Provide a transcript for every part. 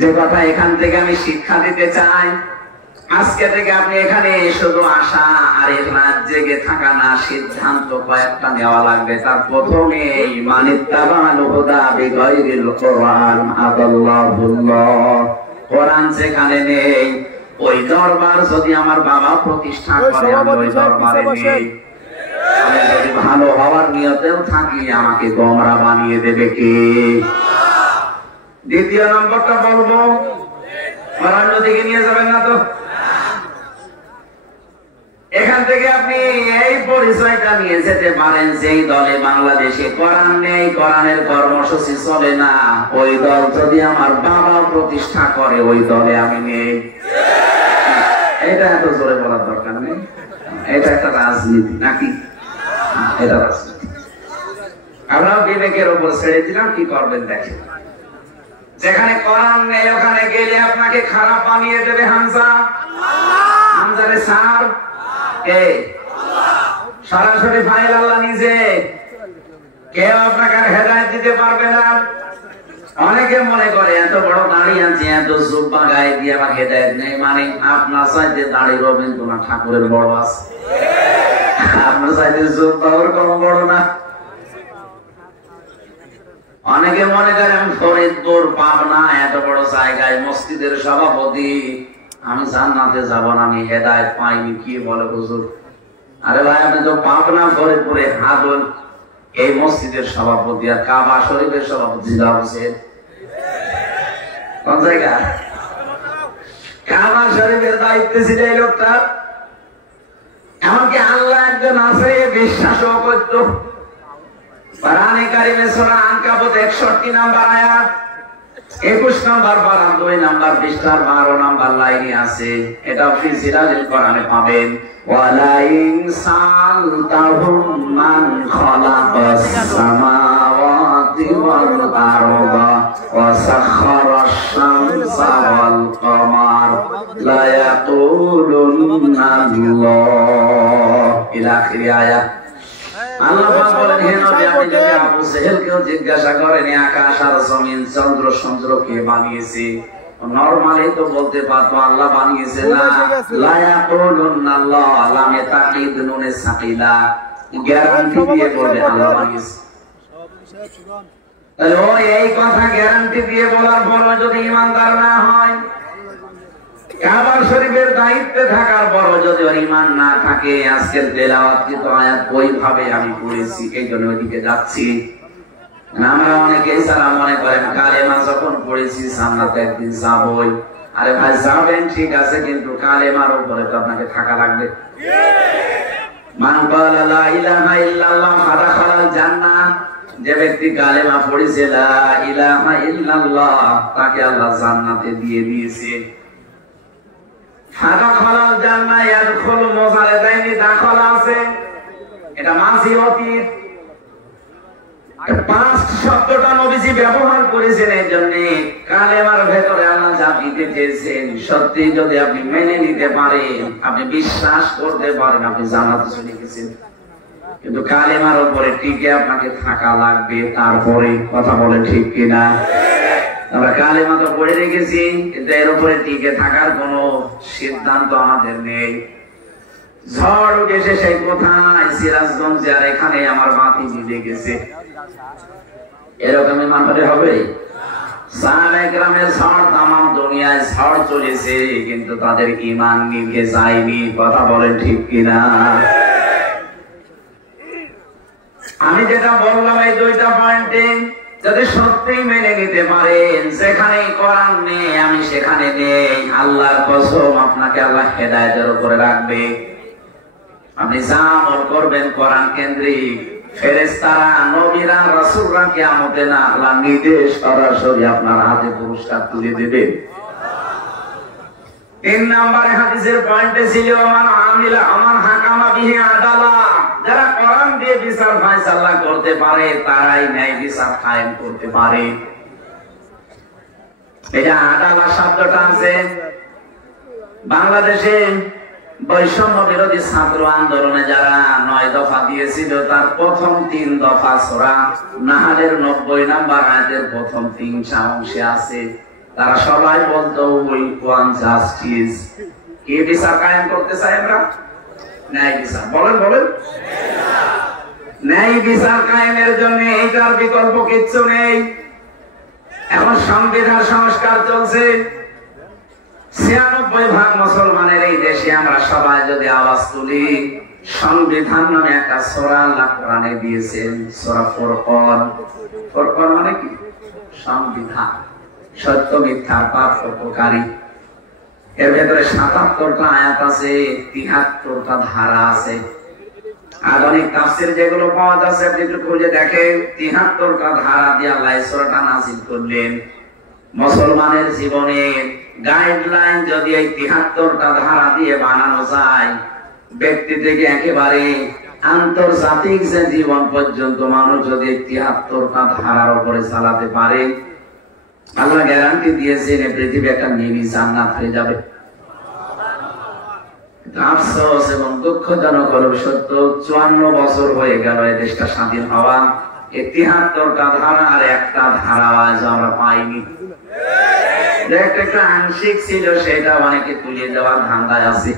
যে কথা এখান থেকে আমি শিক্ষা দিতে চাই, আজকে থেকে আপনি এখানে শুধু আসা আর এর রাজ্যে গে থাকা না, সিদ্ধান্ত কয়েকটা নেওয়া লাগবে। তার প্রথমে ইমানিত্তাবাল হুদা বিগাইরিল কোরআন আদাল্লাহুল্লাহ, কোরআন যেখানে নেই ওই দরবার যদি আমার বাবা প্রতিষ্ঠা করে আমি ওই দরবারে নেই। আমি যদি ভালো হওয়ার নিয়তেও থাকি আমাকে গোমরা বানিয়ে দেবে কে? দ্বিতীয় নম্বরটা বলবো, কোরআন দিকে নিয়ে যাবেন না তো? এখান থেকে আপনি এই পরিচয়টা নিয়ে যেতে পারেন, যেই দলে বাংলাদেশে কোরআন নেই, কোরআনের কর্মসূচি চলে না, ওই দল যদি আমার বাবা প্রতিষ্ঠা করে ওই দলে আমি নেই। এটা এত জোরে বলার দরকার নেই, এটা একটা রাজনীতি নাকি? এটা রাজনীতি। আমরা বিবেকের উপর ছেড়ে দিলাম, কি করবেন দেখেন। যেখানে কোরআন নেই ওখানে গেলে আপনাকে খারাপ বানিয়ে দেবে হামজা। হামজারে স্যার কে? সরাসরি ফাইল আল্লাহ নিজে। কেউ আপনাকে হেদায়েত দিতে পারবে না। অনেকে মনে করে এত বড় দাড়ি আছে, এত জুব্বা গায়ে দিয়ে আমার হেদায়েত নেই, মানে আপনার চাইতে দাড়ি রবীন্দ্রনাথ ঠাকুরের বড় আছে, আপনার চাইতে জুব্বা ওর কম বড় না। অনেকে মনে করে আমি ফরিদপুর পাবনা এত বড় জায়গায় মসজিদের সভাপতি, আমি জান্নাতে যাব না, আমি হেদায়েত পাইনি, কি বলে হুজুর? আরে ভাই, আপনি তো পাবনা ফরিদপুরে হাদল এই মসজিদের সভাপতি আর কাবা শরীফের সভাপতি হোসেন কোন জায়গা? কাবা শরীফের দায়িত্বে ছিল এই লোকটা। এমনকি আল্লাহ একজন আছে বিশ্বাসও করত। কোরআনে কারিমে সূরা আনকাবুত 61 নাম্বার আয়াত 21 নাম্বার পারা 2 নাম্বার পৃষ্ঠার 12 নাম্বার লাইনে আছে। এটা আপনি সিরাজুল কোরআনে পাবেন। ওয়ালা ইনসালতাহুম মান খালাকাস সামাওয়াতি ওয়াল আরদা ওয়া সাখারাশ শামসা ওয়াল কমার লা ইয়াকুলুন্না আল্লাহ ইলা আখির আয়াত। আল্লাহ পাক বলেন, হে নবী, আপনি যদি আবু জেহেলকেও জিজ্ঞাসা করেন আকাশ আর জমিন চন্দ্র সূর্য কে বানিয়েছে, নরমালি তো বলতে পারতো আল্লাহ বানিয়েছে না। লা ইয়াকুলুন্না আল্লাহ, লামে তাকিদ নুনে সাকিলা, গ্যারান্টি দিয়ে বলে আল্লাহ বানিয়েছে। তাহলে ও এই কথা গ্যারান্টি দিয়ে বলার পর যদি ইমানদার না হয়, কাবা শরীফের দায়িত্বে থাকার পর যদি ওর ঈমান না থাকে, আজকের তেলাওয়াতকৃত আয়াত ওইভাবে আমি পড়েছি, এই জন্য ওইদিকে যাচ্ছি। আমরা অনেকেই সারা মনে করেন কালেমা যখন পড়েছি জান্নাতে একদিন যাবই। আরে ভাই, যাবেন ঠিক আছে, কিন্তু কালেমার উপরে তো আপনাকে থাকা লাগবে। মান ক্বালা লা ইলাহা ইল্লাল্লাহ ফাদাখালাল জান্নাহ, যে ব্যক্তি কালেমা পড়েছে লা ইলাহা ইল্লাল্লাহ, তাকে আল্লাহ জান্নাতে দিয়ে দিয়েছে। ফাদাখালাল জান্নাহ ইয়াদখুলু মুজালাদাইনি, দাখলা আছে, এটা মাঝি অতীত। পাস্ট শব্দটা নবীজি ব্যবহার করেছেন এই জন্য কালেমার ভেতরে আল্লাহ যা দিতে চেয়েছেন সত্যি যদি আপনি মেনে নিতে পারেন, আপনি বিশ্বাস করতে পারেন, আপনি জান্নাতে চলে গেছেন। কিন্তু কালেমার উপরে টিকে আপনাকে থাকা লাগবে। তারপরে কথা বলে ঠিক কিনা? আমরা কালেমা তো পড়ে রেখেছি, কিন্তু এর উপরে টিকে থাকার কোন সিদ্ধান্ত আমাদের নেই। ঝড় উঠেছে সেই কোথায় সিরাজগঞ্জ, আর এখানে আমার বাতি ভিজে গেছে, এরকম ইমান হলে হবে? সাহাবায়ে কেরামের ঝড় তামাম দুনিয়ায় ঝড় চলেছে, কিন্তু তাদের ইমান নিভে যায়নি। কথা বলেন ঠিক কিনা? আমি যেটা বললাম এই দুইটা পয়েন্টে যদি সত্যি মেনে নিতে পারেন, যেখানে কোরআন নেই আমি সেখানে নেই, আল্লাহর কসম আপনাকে আল্লাহ হেদায়েতের উপরে রাখবে। আপনি যা আমল করবেন কোরআন কেন্দ্রিক, ফেরেশতারা, নবীরা, রাসূলরা কিয়ামতে না আল্লাহ নিজে সরাসরি আপনার হাতে পুরস্কার তুলে দেবে। 3 নম্বরে হাদিসের পয়েন্টে ছিল মান আমিলা আমান হাকামা বিহি আদালা, যারা কোরআন দিয়ে বিচার ফায়সালা করতে পারে তারাই ন্যায় বিচার কায়েম করতে পারে। এটা আদালা শব্দটা আছে বাংলাদেশে বৈষম্য বিরোধী ছাত্র আন্দোলনে যারা 9 দফা দিয়েছিল তার প্রথম 3 দফা সূরা নাহলের 90 নম্বর আয়াতের প্রথম 3টা অংশে আছে। তারা সবাই বলতো উই ওয়ান্ট জাস্টিস। কি বিচার কায়েম করতে চাই আমরা? ন্যায় বিচার। বলেন বলেন, ন্যায় বিচার কায়েমের জন্য এইটার বিকল্প কিচ্ছু নেই। এখন সংবিধান সংস্কার চলছে। ৯৬% মুসলমানের এই দেশে আমরা সবাই যদি আওয়াজ তুলি, সংবিধান নামে একটা সূরা আল্লাহ কোরআনে দিয়েছেন, সূরা ফুরকান। ফুরকান মানে কি? সংবিধান, সত্য মিথ্যার পার্থক্যকারী। এর ভেতরে ৭৭টা আয়াত আছে, ৭৩টা ধারা আছে। আধুনিক তাফসীর যেগুলো পাওয়া যাচ্ছে আপনি একটু খুঁজে দেখেন, ৭৩টা ধারা দিয়ে আল্লাহ সূরাটা নাযিল করলেন। মুসলমানের জীবনে গাইডলাইন যদি এই ৭৩টা ধারা দিয়ে বানানো যায়, ব্যক্তি থেকে একেবারে আন্তর্জাতিক যে জীবন পর্যন্ত মানুষ যদি ৭৩টা ধারার উপরে চালাতে পারে, আল্লাহ গ্যারান্টি দিয়েছেন এই পৃথিবী একটা মিনি জান্নাত হয়ে যাবে। আফসোস এবং দুঃখজনক হলো সত্য, ৫৪ বছর হয়ে গেল এই দেশটা স্বাধীন হওয়া, এই ৭৩টা ধারা আর একটা ধারা আজ আমরা পাইনি। একটা আংশিক ছিল, সেটা অনেকে তুলিয়ে দেওয়ার ধান্দায় আছে।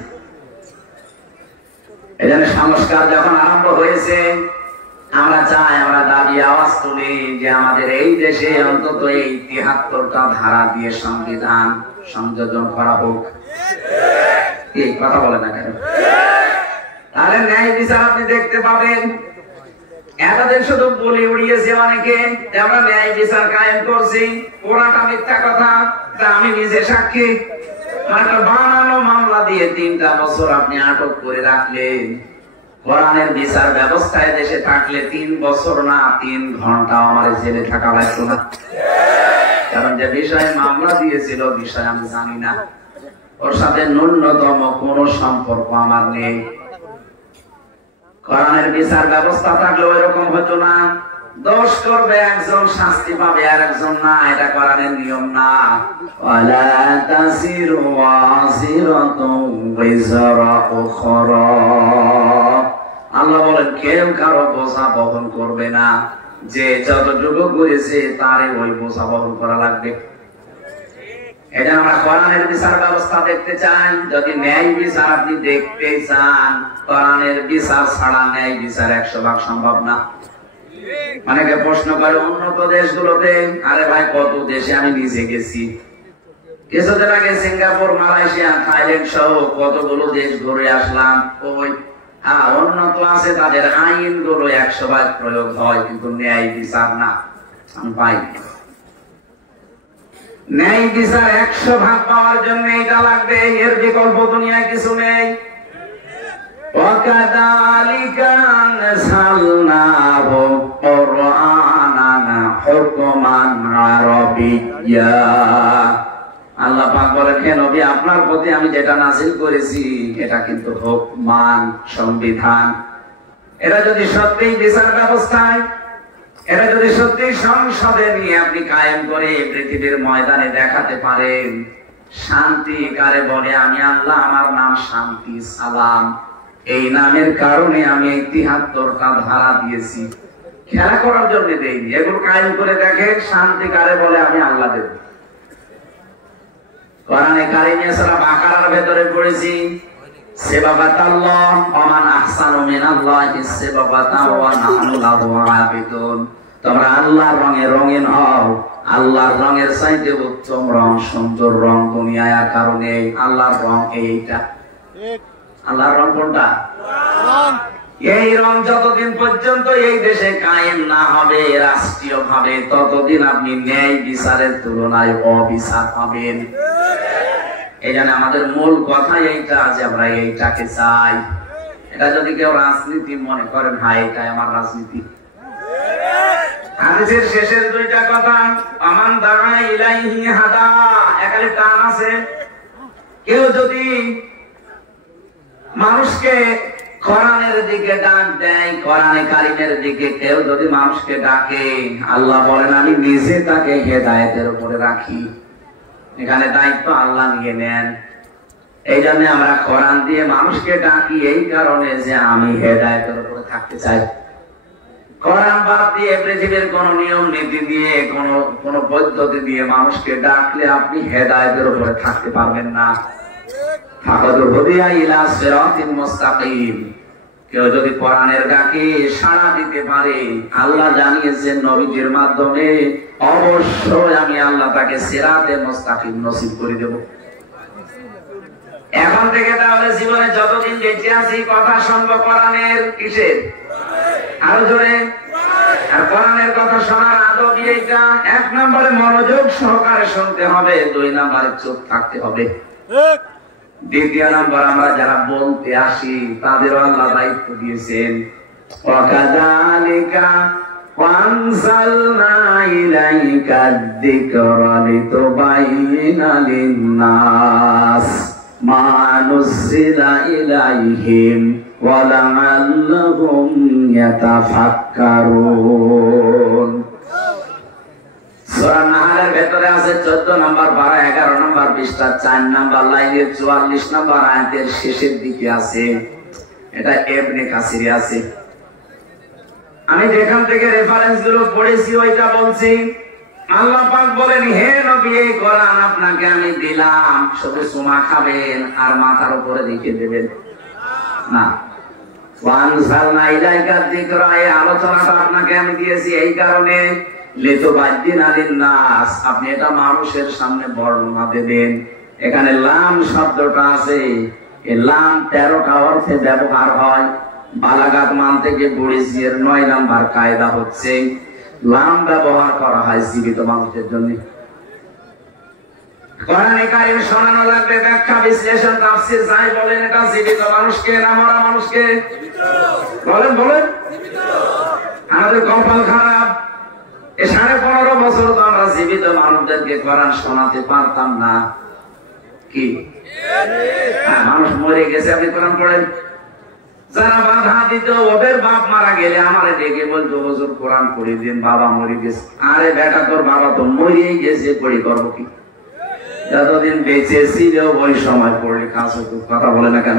এই জন্য সংস্কার যখন আরম্ভ হয়েছে, আমরা চাই, আমরা দাবি আওয়াজ তুলি যে আমাদের এই দেশে অন্তত এই ৭৩টা ধারা দিয়ে সংবিধান সংযোজন করা হোক। এই কথা বলে না কেন? তাহলে ন্যায় বিচার আপনি দেখতে পাবেন। এতদিন শুধু বলে উড়িয়েছে অনেকে আমরা ন্যায় বিচার কায়েম করছি, পুরাটা মিথ্যা কথা। তা আমি নিজে সাক্ষী। একটা বানানো মামলা দিয়ে ৩টা বছর আপনি আটক করে রাখলেন। কোরআনের বিচার ব্যবস্থায় দেশে থাকলে ৩ বছর না ৩ ঘন্টা আমার জেলে থাকা লাগতো না। কারণ যে বিষয়ে মামলা দিয়েছিল বিষয় আমি জানি না, ওর সাথে ন্যূনতম কোন সম্পর্ক আমার নেই। কোরআনের বিচার ব্যবস্থা থাকলে ওইরকম হতো না। দোষ করবে একজন, শাস্তি পাবে আর একজন না, এটা কোরআনের নিয়ম না। ওয়ালা তাসিরু ওয়াসিরাতুন বিজরা উখরা, আল্লাহ বলেন কেউ কারো বোঝা বহন করবে না, যে যতটুকু করেছে তারই ওই বোঝা বহন করা লাগবে। এটা আমরা কোরআনের বিচার ব্যবস্থা দেখতে চাই। যদি ন্যায় বিচার আপনি দেখতে চান, কোরআনের বিচার ছাড়া ন্যায় বিচার ১০০% সম্ভব না। অনেকে প্রশ্ন করে উন্নত দেশগুলোতে, আরে ভাই কত দেশে আমি নিজে গেছি, কিছুদিন আগে সিঙ্গাপুর, মালয়েশিয়া, থাইল্যান্ড সহ কতগুলো দেশ ঘুরে আসলাম। ওই হ্যাঁ উন্নত আছে, তাদের আইন গুলো ১০০% প্রয়োগ হয়, কিন্তু ন্যায় বিচার না, আমি পাইনি। ন্যায় বিচার ১০০% পাওয়ার জন্য এটা লাগবে, এর বিকল্প দুনিয়ায় কিছু নেই। ওয়াকাযালিকা আনসালনাহু কুরআনান হুকমান আরাবিয়্যা, আল্লাহ পাক বলেন হে নবী আপনার প্রতি আমি যেটা নাযিল করেছি এটা কিন্তু হুকমান, সংবিধান। এটা যদি সত্যিই বিচার ব্যবস্থায়, এটা যদি সত্যি সংসদে নিয়ে আপনি কায়েম করে পৃথিবীর ময়দানে দেখাতে পারেন, শান্তি কারে বলে? আমি আল্লাহ, আমার নাম শান্তি সালাম, এই নামের কারণে আমি ৭৩টা ধারা দিয়েছি, খেলা করার জন্য দেইনি। এগুলো কায়েম করে দেখেন শান্তি কারে বলে, আমি আল্লাহ দেব। কোরআনে কারিমে সূরা বাকারার ভেতরে পড়েছি সিবাবাতাল্লাহ ওয়া মান আহসানু মিনাল্লাহি সিবাবাতান ওয়া নাহনু লাহু আবিদুন, তোমরা আল্লাহর রঙে রঙিন হও, আল্লাহর রঙের চাইতে উত্তম রং, সুন্দর রং দুনিয়ায় আর কারণে আল্লাহর রং এইটা। আল্লাহর রং কোনটা? এই রং যতদিন পর্যন্ত এই দেশে কায়েম না হবে রাষ্ট্রীয় ভাবে, ততদিন আপনি ন্যায় বিচারের তুলনায় অবিচার পাবেন। এই জন্য আমাদের মূল কথা এইটা যে আমরা এইটাকে চাই। এটা যদি কেউ রাজনীতি মনে করেন, ভাই এটাই আমার রাজনীতি। হাদিসের শেষের 2টা কথা, আমান দাআ ইলাইহি হাদা, একালে টান আছে। কেউ যদি মানুষকে কোরআনের দিকে ডাক দেয়, কোরআনে কারিমের দিকে কেউ যদি মানুষকে ডাকে, আল্লাহ বলেন আমি নিজে তাকে হেদায়েতের উপরে রাখি। এখানে দায়িত্ব আল্লাহ নিয়ে নেন। এই জন্য আমরা কোরআন দিয়ে মানুষকে ডাকি এই কারণে যে আমি হেদায়েতের উপরে থাকতে চাই। কোরআন বাদ দিয়ে পৃথিবীর কোন নিয়ম নীতি দিয়ে কোন পদ্ধতি দিয়ে মানুষকে ডাকলে আপনি হেদায়েতের উপরে থাকতে পারবেন না। ফাকাদুল হুদিয়া ইলা সিরাতিন মুস্তাকিম। কেউ যদি কোরআনের ডাকে সাড়া দিতে পারে, আল্লাহ জানিয়েছেন নবীজির মাধ্যমে, অবশ্যই আমি আল্লাহ তাকে সিরাতে মুস্তাকিম নসিব করে দেব। এখন থেকে তাহলে জীবনে যতদিন বেঁচে আছি কথা শুনবো কোরআনের, কিসের? আরো জোরে। আর কোরআনের কথা শোনার আদব এইটা, 1 নম্বরে মনোযোগ সহকারে শুনতে হবে, 2 নম্বরে চুপ থাকতে হবে। 2 নম্বর আমরা যারা বলতে আসি তাদেরও আল্লাহ দায়িত্ব দিয়েছেন, ওয়াকাযালিকা ওয়ানজালনা ইলাইকা যিকরা লিতুবাইয়িনা লিন-নাস মা নুযিলা ইলাইহিম ওয়া লা'আল্লাহুম ইয়াতাফাক্কারুন। সূরা নাহলের ভেতরে আছে 14 নম্বর পারা, 11 নম্বর পৃষ্ঠা, 4 নম্বর লাইনের 44 নম্বর আয়াতের শেষের দিকে আছে। এটা ইবনে কাসিরে আছে। আমি যেখান থেকে রেফারেন্স গুলো পড়েছি ওইটা বলছি। আল্লাহ পাক বলেন, হে নবী, এই কোরআন আপনাকে আমি দিলাম, শুধু সুমা খাবেন আর মাথার উপরে রেখে দেবেন না। ওয়ানজালনা ইলাইকা যিকরা, এই আলোচনাটা আপনাকে আমি দিয়েছি এই কারণে, লিতুবাইয়িনা লিন-নাস, আপনি এটা মানুষের সামনে বর্ণনা দেবেন। এখানে লাম শব্দটা আছে, এই লাম 13টা অর্থে ব্যবহার হয়। বালাগাত মান থেকে বুড়িজির 9 নাম্বার কায়দা হচ্ছে লাম ব্যবহার করা হয় জীবিত মানুষের জন্য। কোরআনে কারীম শোনানো লাগবে, ব্যাখ্যা বিশ্লেষণ তাফসীর যাই বলেন, এটা জীবিত মানুষকে না মরা মানুষকে? বলেন বলেন। আমাদের কপাল খারাপ, 15.5 বছর তো আমরা জীবিত মানুষদেরকে কোরআন শোনাতে পারতাম না। কি মানুষ মরে গেছে, আপনি কোরআন পড়েন? যারা বাধা দিত, ওদের বাপ মারা গেলে আমারে ডেকে বলতো, হুজুর কোরআন পড়ে দিন, বাবা মরে গেছে। আরে বেটা, তোর বাবা তো মরেই গেছে, পড়ি করবো কি? যতদিন বেঁচে ছিল ওই সময় পড়লে কাজ হতো। কথা বলে না কেন?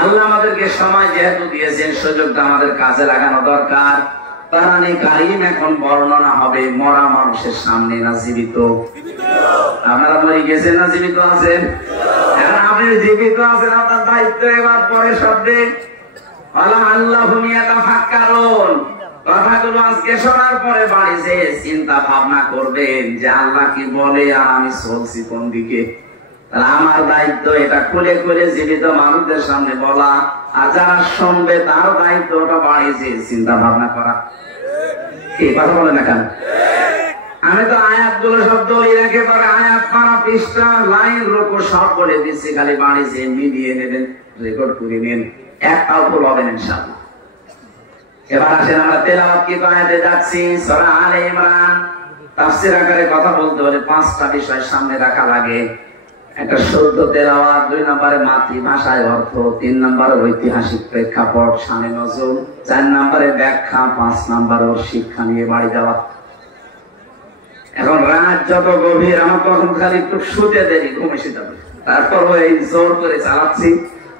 আল্লাহ আমাদেরকে সময় যেহেতু দিয়েছেন, সুযোগটা আমাদের কাজে লাগানো দরকার। কোরআনে কারীম এখন বর্ণনা হবে মরা মানুষের সামনে, না জীবিত? আপনারা মরে গেছেন না জীবিত আছেন? এখন আপনি জীবিত আছেন, আপনার দায়িত্ব এবার পরে শব্দে লা'আল্লাহুম ইয়াতাফাক্কারুন। কথাগুলো আজকে শোনার পরে বাড়ি যেয়ে চিন্তা ভাবনা করবেন যে আল্লাহ কি বলে আর আমি চলছি কোন দিকে। আমার দায়িত্ব এটা খুলে খুলে জীবিত মানুষদের সামনে বলা, আর যারা শুনবে তার দায়িত্ব ওটা বাড়ি যেয়ে চিন্তা ভাবনা করা। এই কথা বলে না কেন? আমি তো আয়াতগুলো সব দলিল একেবারে আয়াত পারা, পৃষ্ঠা, লাইন, রুকু সব বলে দিচ্ছি, খালি বাড়ি যেয়ে মিলিয়ে নেবেন, রেকর্ড করে নিন, একটাও ভুল হবে না ইনশাআল্লাহ। এবার আসেন আমরা তেলাওয়াত কি আয়াতে যাচ্ছি, সূরা আলে ইমরান। তাফসীর আকারে কথা বলতে হলে 5টা বিষয় সামনে রাখা লাগে। একটা শুদ্ধ তেলাওয়াত, 2 নম্বরে মাতৃভাষায় অর্থ, 3 নম্বরে ঐতিহাসিক প্রেক্ষাপট, শানে নজুল, 4 নম্বরে ব্যাখ্যা, 5 নম্বরে শিক্ষা নিয়ে বাড়ি যাওয়া। এখন রাত যত গভীর, আমার তখন খালি একটু শুতে দেরি, ঘুমিয়ে যাবে, তারপর ওই জোর করে চালাচ্ছি,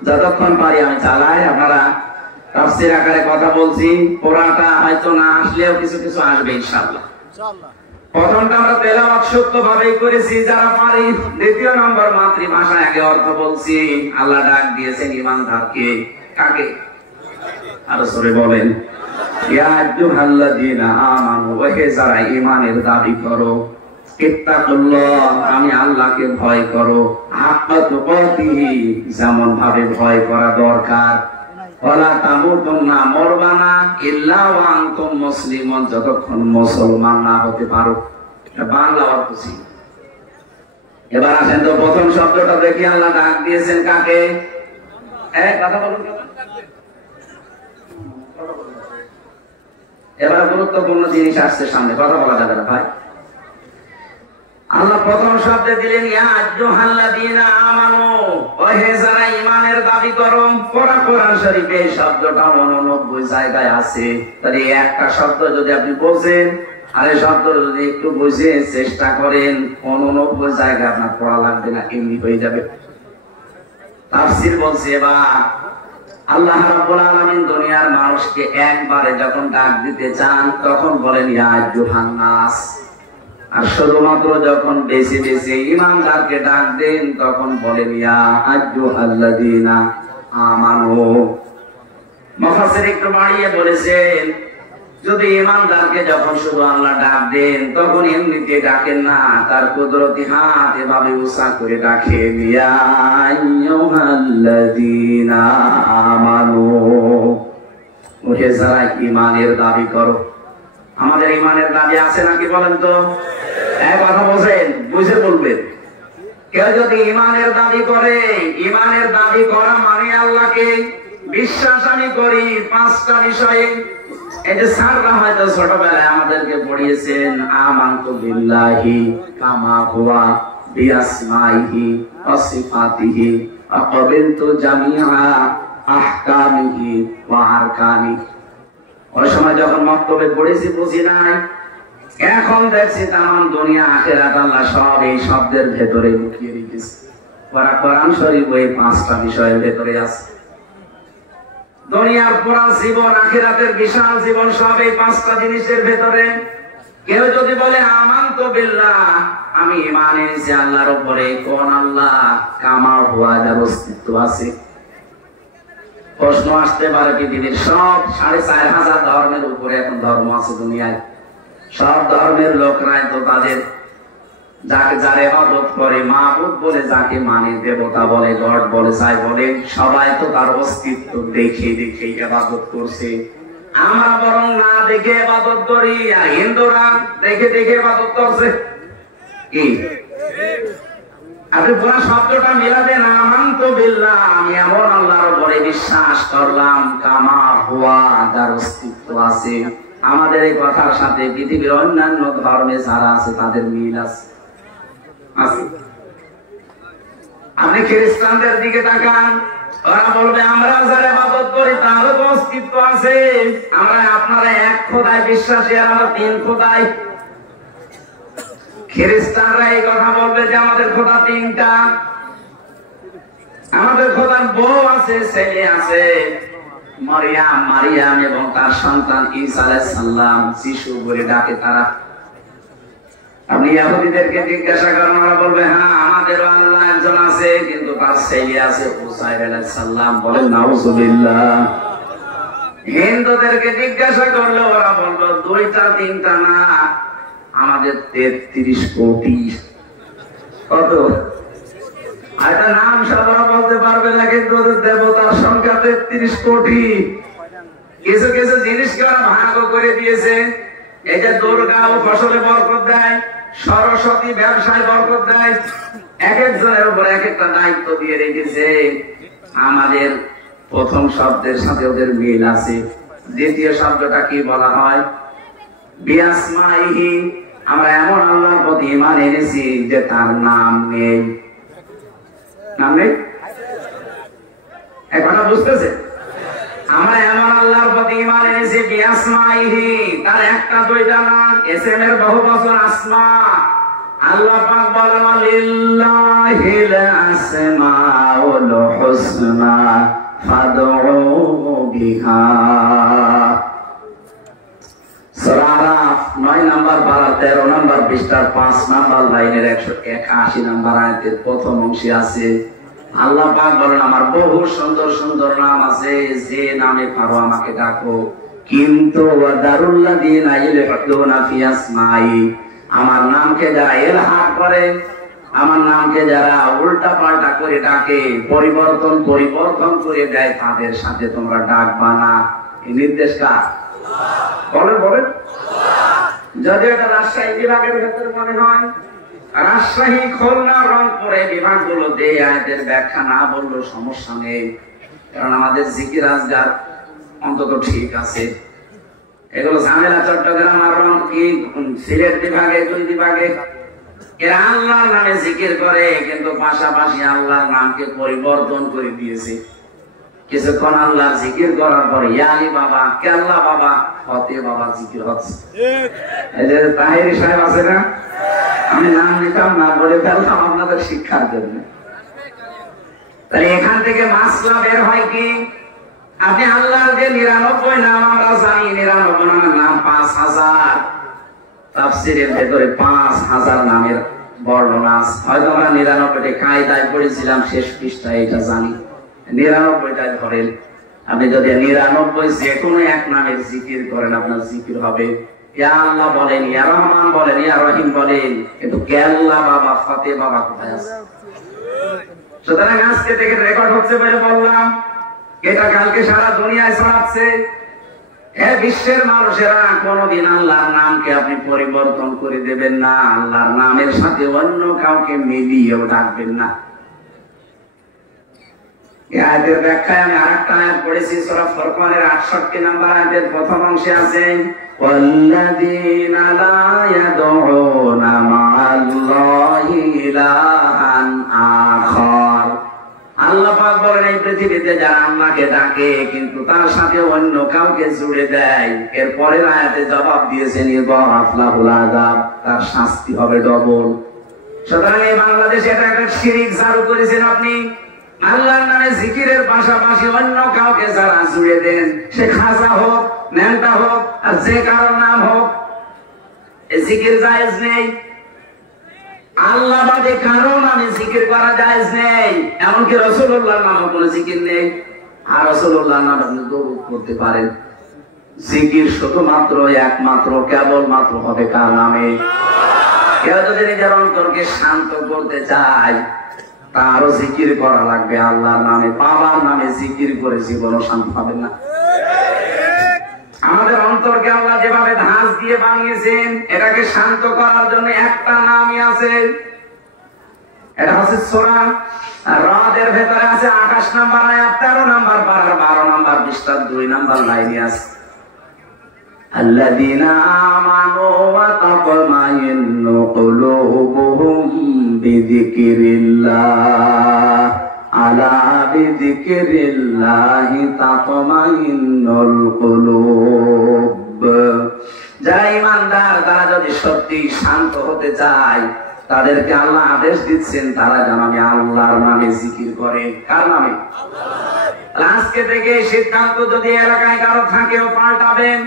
যতক্ষণ পারি আমি চালাই। আপনারা তাফসীর আকারে কথা বলছি, পুরাটা হয়তো না আসলেও কিছু কিছু আসবে ইনশাআল্লাহ। প্রথমটা আমরা তেলাওয়াত সত্যভাবেই করেছি যারা পারি। 2 নম্বর মাতৃভাষায় আগে অর্থ বলছি। আল্লাহ ডাক দিয়েছেন ঈমানদারকে, কাকে? আরো জোরে বলেন, ইয়া আইয়ুহাল্লাযীনা আমানু, ওহে যারা ঈমানের দাবি করো, ইত্তাকুল্লাহ, আমি আল্লাহকে ভয় করো, হাক্কা তুকাতিহি, যেমন ভাবে ভয় করা দরকার, ওয়ালা তামুতুন্না, মরবা না, ইল্লা ওয়া আনতুম মুসলিমুন, যতক্ষণ মুসলমান না হতে পারো। এটা বাংলা অর্থ ছিল। এবার আসেন তো প্রথম শব্দটা দেখি, আল্লাহ ডাক দিয়েছেন কাকে? কথা বলুন। এবার গুরুত্বপূর্ণ জিনিস আসছে সামনে, কথা বলা যাবে না ভাই। আল্লাহ প্রথম শব্দে দিলেন ইয়া আইয়ুহাল্লাযীনা আমানু, ওহে যারা ঈমানের দাবি করো। কোরআন শরীফে এই শব্দটা 89 জায়গায় আছে। তাহলে একটা শব্দ যদি আপনি বোঝেন আর এই শব্দটা যদি একটু বুঝে চেষ্টা করেন, 89 জায়গায় আপনার পড়া লাগবে না, এমনি হয়ে যাবে। তাফসীর বলছে এবার আল্লাহ রাব্বুল আলামিন দুনিয়ার মানুষকে একবারে যখন ডাক দিতে চান তখন বলেন ইয়া আইয়ুহান নাস, আর শুধুমাত্র যখন বেশি বেশি ঈমানদারকে ডাক দেন তখন বলেন ইয়া আইয়ুহাল্লাযীনা আমানু। মুফাসসির একটু বাড়িয়ে বলেছেন, যদি ঈমানদারকে যখন শুধু আল্লাহ ডাক দেন তখন এমনিতে ডাকেন না, তার কুদরতি হাত এভাবে উঁচা করে ডাকেন ইয়া আইয়ুহাল্লাযীনা আমানু। ওহে যারা ঈমানের দাবি করো। আমাদের ঈমানের দাবি আছে নাকি বলেন তো? এক কথা বলেন, বুঝে বলবেন। কেউ যদি ঈমানের দাবি করে, ঈমানের দাবি করা মানে আল্লাহকে বিশ্বাস আমি করি পাঁচটা বিষয়ে। এই যে স্যাররা হয়তো ছোটবেলায় আমাদেরকে পড়িয়েছেন আমানতু বিল্লাহি কামা হুয়া বিআসমাইহি ওয়া সিফাতিহি ওয়া ক্বাবিলতু জামিআ আহকামিহি ওয়া আরকানিহি। ওই সময় যখন মক্তবে পড়েছি বুঝি নাই, এখন দেখছি তামাম দুনিয়া আখিরাত আল্লাহ সব এই শব্দের ভেতরে লুকিয়ে রেখেছে। কোরআন শরীফ ওই পাঁচটা বিষয়ের ভেতরে আছে। দুনিয়ার পুরা জীবন, আখিরাতের বিশাল জীবন সব এই পাঁচটা জিনিসের ভেতরে। কেউ যদি বলে আমানতু বিল্লাহ, আমি ঈমান এনেছি আল্লাহর উপরে, কোন আল্লাহ? কামা হুয়া, যার অস্তিত্ব আছে। প্রশ্ন আসতে পারে পৃথিবীর সব 4500 ধর্মের উপরে এখন ধর্ম আছে দুনিয়ায়। সব ধর্মের লোকরাই তো তাদের যাকে যার ইবাদত করে মাবুদ বলে, যাকে মানে দেবতা বলে, গড বলে, যাই বলে, সবাই তো তার অস্তিত্ব দেখে দেখে ইবাদত করছে। আমরা বরং না দেখে ইবাদত করি, আর হিন্দুরা দেখে দেখে ইবাদত করছে। কি আপনি পুরো শব্দটা মিলাবেন, আমানতু বিল্লাহ, আমি এমন আল্লাহর উপরে বিশ্বাস করলাম, কামা হুয়া, যার অস্তিত্ব আছে। আমাদের এই কথার সাথে পৃথিবীর অন্যান্য ধর্মে যারা আছে তাদের মিল আছে। আপনি খ্রিস্টানদের দিকে তাকান, ওরা বলবে আমরা যারা ইবাদত করি তারও তো অস্তিত্ব আছে, আমরা আপনারা এক খোদায় বিশ্বাসী, আর আমরা তিন খোদায়। খ্রিস্টানরা এই কথা বলবে যে আমাদের খোদা তিনটা, আমাদের খোদার বউ আছে, ছেলে আছে, মারিয়াম এবং তার সন্তান ঈসা আলাইহিস সালাম, যিশু বলে ডাকে তারা। আপনি ইহুদিদেরকে জিজ্ঞাসা করেন, ওরা বলবে হ্যাঁ আমাদেরও আল্লাহ একজন আছে, কিন্তু তার ছেলে আছে উযাইর আলাইহিস সালাম। বলেন নাউযুবিল্লাহ। হিন্দুদেরকে জিজ্ঞাসা করলে ওরা বলবে দুইটা তিনটা না, আমাদের 33 কোটি। কত? এটা নাম সবাই বলতে পারবে না, কিন্তু ওদের দেবতার সংখ্যা 33 কোটি। কিছু কিছু জিনিসকে ওরা ভাগ করে দিয়েছে। এই যে দুর্গা ও ফসলে বরকত দেয়, সরস্বতী ব্যবসায় বরকত দেয়, এক একজনের উপর এক একটা দায়িত্ব দিয়ে রেখেছে। আমাদের প্রথম শব্দের সাথে ওদের মিল আছে। দ্বিতীয় শব্দটা কি বলা হয়? বিআসমাইহি। আমরা এমন আল্লাহর প্রতি ঈমান এনেছি যে তার নাম নেই। নাম নেই? এই কথা বুঝতেছে? আমরা এমন আল্লাহর প্রতি ঈমান এনেছি বিআসমাইহি, তার একটা দুইটা না, ইসম এর বহু বচন আসমা। আল্লাহ পাক বলেন লিল্লাহিল আসমাউল হুসনা ফাদউহু বিহা। সূরা আরাফ 9 নম্বর পারা 13 নম্বর পৃষ্ঠার 5 নম্বর লাইনের 181 নম্বর আয়াতের প্রথম অংশে আছে আল্লাহ পাক বলেন আমার বহু সুন্দর সুন্দর নাম আছে, যে নামে পারো আমাকে ডাকো। কিন্তু ওয়াদারুল্লাযিনা ইলহাদুনা ফি আসমাই, আমার নামকে যারা ইলহাদ করে, আমার নামকে যারা উল্টা পাল্টা করে ডাকে, পরিবর্তন করে দেয়, তাদের সাথে তোমরা ডাকবা না। এই নির্দেশ কার? বলেন বলেন। যদি এটা রাজশাহী বিভাগের ভেতরে মনে হয়, রাজশাহী, খুলনা, রংপুরে বিভাগগুলোতে আয়াতের ব্যাখ্যা না বললেও সমস্যা নেই, কারণ আমাদের জিকির আজগার অন্তত ঠিক আছে। এগুলো ঝামেলা চট্টগ্রাম আর সিলেট বিভাগে, দুই বিভাগে এরা আল্লাহর নামে জিকির করে, কিন্তু পাশাপাশি আল্লাহর নামকে পরিবর্তন করে দিয়েছে। কিছুক্ষণ আল্লাহ জিকির করার পর ইয়ালি বাবা, কেল্লা বাবা, ফতে বাবা জিকির হচ্ছে। এই যে তাহেরি সাহেব আছে না, আমি নাম নিতাম না, বলে ফেললাম আপনাদের শিক্ষার জন্য। তাহলে এখান থেকে মাসলা বের হয় কি? আপনি আল্লাহর যে 99 নাম আমরা জানি, 99 নামের নাম 5000, তাফসীরের ভেতরে 5000 নামের বর্ণনা আছে। হয়তো আমরা 99টা কায়দায় পড়েছিলাম, শেষ পৃষ্ঠায় এটা জানি। 99টায় ধরেন, আপনি যদি 99 যে কোনো এক নামের জিকির করেন আপনার জিকির হবে। ইয়া আল্লাহ বলেন, ইয়া রহমান বলেন, ইয়া রহিম বলেন, কিন্তু কেল্লা বাবা ফাতে বাবা কোথায় আছে? সুতরাং আজকে থেকে রেকর্ড হচ্ছে বলে বললাম, এটা কালকে সারা দুনিয়ায় ছড়াচ্ছে। বিশ্বের মানুষেরা কোনদিন আল্লাহর নামকে আপনি পরিবর্তন করে দেবেন না, আল্লাহর নামের সাথে অন্য কাউকে মিলিয়েও ডাকবেন না। এই আয়াতের ব্যাখ্যায় আমি আরেকটা আয়াত পড়েছি, সূরা ফুরকানের 68 নম্বর আয়াতের প্রথম অংশে আছে, ওয়াল্লাযীনা লা ইয়াদউনা মা'আল্লাহি ইলাহান আখার। আল্লাহ পাক বলেন, এই পৃথিবীতে যারা আল্লাহকে ডাকে কিন্তু তার সাথে অন্য কাউকে জুড়ে দেয়, এর পরের আয়াতে জবাব দিয়েছেন, ইযাফলাহুল আযাব, তার শাস্তি হবে ডবল। সুতরাং এই বাংলাদেশে এটা একটা শিরক চালু করেছেন আপনি। আল্লাহর নামে জিকিরের পাশাপাশি অন্য কাউকে যারা জুড়ে দেন, সে খাজা হোক, নেতা হোক, আর যে কারোর নাম হোক, এই জিকির জায়েজ নেই। আল্লাহ বাদে কারো নামে জিকির করা জায়েজ নেই। এমনকি রাসূলুল্লাহর নামে কোনো জিকির নেই। আর রাসূলুল্লাহর নামে আপনি দরুদ করতে পারেন। জিকির শুধুমাত্র একমাত্র কেবলমাত্র হবে কার নামে? কেউ যদি নিজের অন্তরকে শান্ত করতে চায়, তারও জিকির করা লাগবে আল্লাহর নামে। বাবার নামে জিকির করে জীবনও শান্ত পাবেন না। আমাদের অন্তরকে আল্লাহ যেভাবে ধাঁচ দিয়ে বানিয়েছেন, এটাকে শান্ত করার জন্য একটা নামই আছে, এটা হচ্ছে সূরা রাদের ভেতরে আছে 28 নম্বর আয়াত, 13 নম্বর পারার 12 নম্বর পৃষ্ঠার 2 নম্বর লাইনে আছে, আল্লাযীনা আমানু ওয়া তাতমাইন্নু কুলুবুহুম বিযিকরিল্লাহ, আলা বিযিকরিল্লাহি তাতমাইন্নুল কুলুব। যারা ঈমানদার তারা যদি সত্যি শান্ত হতে চায়, তাদেরকে আল্লাহ আদেশ দিচ্ছেন তারা যেন আমি আল্লাহর নামে জিকির করে। কার নামে? আজকে থেকে সিদ্ধান্ত যদি এলাকায় কারো থাকেও পাল্টাবেন।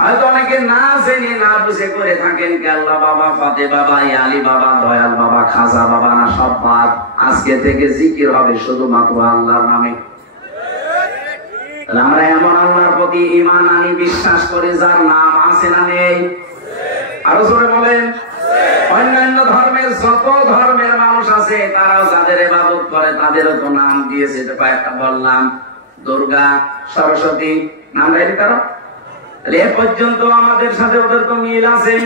হয়তো অনেকে না জেনে না বুঝে করে থাকেন, আল্লাহ বাবা, ফাতে বাবা, আলী বাবা, দয়াল বাবা, খাজা বাবা, না সব বাদ। আজকে থেকে জিকির হবে শুধুমাত্র আল্লাহর নামে। আমরা এমন আল্লাহর প্রতি ঈমান আনি, বিশ্বাস করি যার নাম আছে না নেই? আরো জোরে বলেন। অন্যান্য ধর্মের যত ধর্মের মানুষ আছে, তারাও যাদের ইবাদত করে তাদেরও তো নাম দিয়েছে। কয়েকটা বললাম, দুর্গা, সরস্বতী, নাম দেয়নি তারা? এ পর্যন্ত আমাদের সাথে ওদের তো মিল আছে।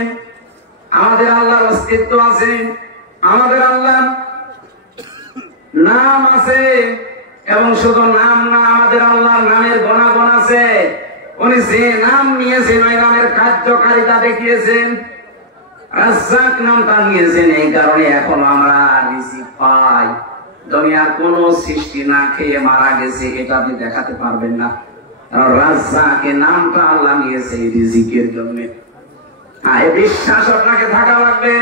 আমাদের আল্লাহর অস্তিত্ব আছে, আমাদের আল্লাহ নাম আছে, এবং শুধু নাম না, আমাদের আল্লাহর নামের গুণাগুণ আছে। উনি যে নাম নিয়েছেন ওই নামের কার্যকারিতা দেখিয়েছেন। রাজ্জাক নামটা নিয়েছেন এই কারণে এখন আমরা রিজিক পাই। দুনিয়ার কোন সৃষ্টি না খেয়ে মারা গেছে এটা আপনি দেখাতে পারবেন না। রাজ্জাকে নামটা আল্লাহ নিয়েছে এই রিজিকের জন্য। এই বিশ্বাস আপনাকে থাকা লাগবে।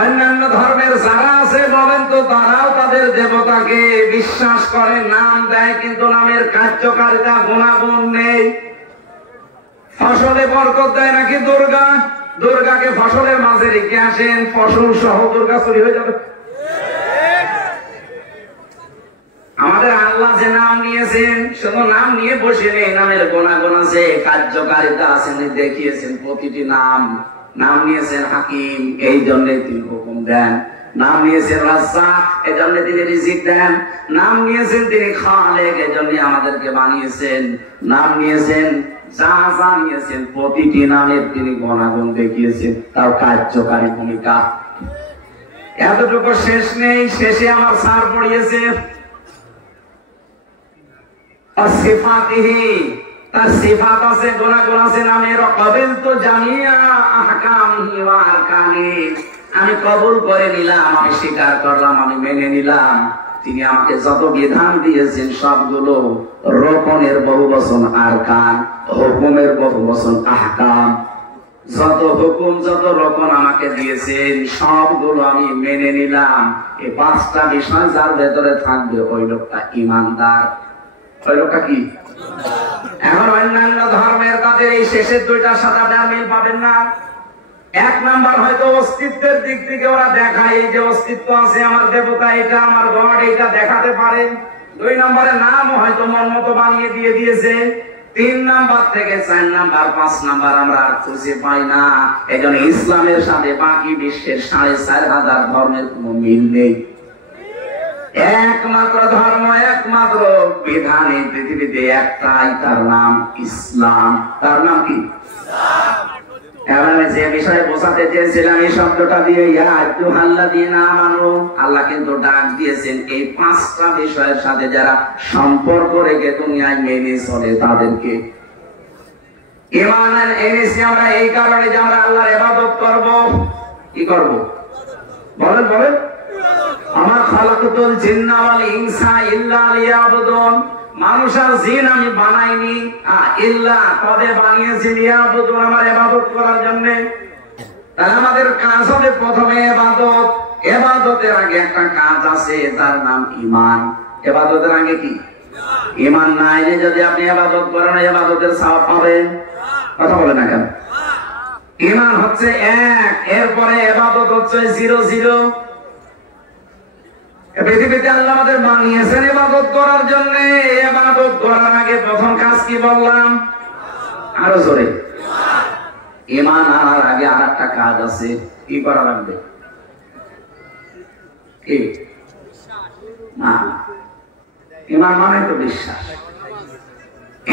অন্যান্য ধর্মের যারা আছে বলেন তো, তারাও তাদের দেবতাকে বিশ্বাস করে, নাম দেয়, কিন্তু নামের কার্যকারিতা গুণাগুণ নেই। ফসলে বরকত দেয় নাকি দুর্গা? দুর্গাকে ফসলের মাঝে রেখে আসেন, ফসল সহ দুর্গা চুরি হয়ে যাবে। আমাদের আল্লাহ যে নাম নিয়েছেন, শুধু নাম নিয়ে বসে নেই, নামের গুণাগুণ আছে, কার্যকারিতা আছে, দেখিয়েছেন প্রতিটি নাম। নাম নিয়েছেন হাকিম, এই জন্য তিনি হুকুম দেন। নাম নিয়েছেন রাজ্জাক, এই জন্য তিনি রিজিক দেন। নাম নিয়েছেন তিনি খালেক, এই জন্য আমাদেরকে বানিয়েছেন। নাম নিয়েছেন যা যা নিয়েছেন, প্রতিটি নামের তিনি গুণাগুণ দেখিয়েছেন, তার কার্যকারী ভূমিকা। এতটুকু শেষ নেই, শেষে আমার স্যার পড়িয়েছে তার সিফাত আছে, গুণাগুণ আছে নামের। কবিলতু জামিআ আহকামিহি ওয়া আরকানিহি, আমি কবুল করে নিলাম, আমি স্বীকার করলাম, আমি মেনে নিলাম। তিনি আমাকে যত বিধান দিয়েছেন সবগুলো রকনের বহুবচন আরকান, হুকুমের বহুবচন আহকাম। যত হুকুম, যত রকম আমাকে দিয়েছেন সবগুলো আমি মেনে নিলাম। এই 5টা বিষয় যার ভেতরে থাকবে ওই লোকটা ঈমানদার। ওই লোকটা কি? এখন অন্যান্য ধর্মের তাদের এই শেষের দুইটার সাথে আপনার মিল পাবেন না। এক নাম্বার হয়তো অস্তিত্বের দিক থেকে ওরা দেখায় এই যে অস্তিত্ব আছে, আমার দেবতা এটা, আমার গড এটা দেখাতে পারে। দুই নম্বরের নাম হয়তো মন মতো বানিয়ে দিয়ে দিয়েছে। 3 নাম্বার থেকে 4 নাম্বার 5 নাম্বার আমরা আর খুঁজে পাই না। এজন্য ইসলামের সাথে বাকি বিশ্বের 4,500 ধর্মের কোনো মিল নেই। একমাত্র ধর্ম, একমাত্র বিধান এই পৃথিবীতে একটাই, তার নাম ইসলাম। তার নাম কি? আমি যে বিষয়ে বোঝাতে চেয়েছিলাম এই শব্দটা দিয়ে, আল্লাহ কিন্তু ডাক দিয়েছেন এই 5টা বিষয়ের সাথে যারা সম্পর্ক রেখে দুনিয়ায় মেনে চলে তাদেরকে। ঈমান এনেছি আমরা এই কারণে যে আমরা আল্লাহর ইবাদত করব। কি করব? বলেন বলেন। আমার খালাকুতুল জিন্না ওয়াল ইনসা ইল্লা লিয়াবুদুন, মানুষ আর জিন আমি বানাইনি, ইল্লা তবে বানিয়েছি লিয়াবুদুন, আমার ইবাদত করার জন্য। তাহলে আমাদের কাজ হবে প্রথমে ইবাদত। ইবাদতের আগে একটা কাজ আছে, তার নাম ঈমান। ইবাদতের আগে কি? ঈমান না এলে যদি আপনি ইবাদত করেন, ইবাদতের সওয়াব পাবেন? কথা বলে না কেন? ঈমান হচ্ছে 1, এরপরে ইবাদত হচ্ছে 0। পৃথিবীতে আল্লাহ আমাদের বানিয়েছেন ইবাদত করার জন্য। ইবাদত করার আগে প্রথম কাজ কি বললাম? আরো জোরে। ঈমান আনার আগে আরেকটা কাজ আছে। কি করা লাগবে? কি? না, ঈমান মানে তো বিশ্বাস।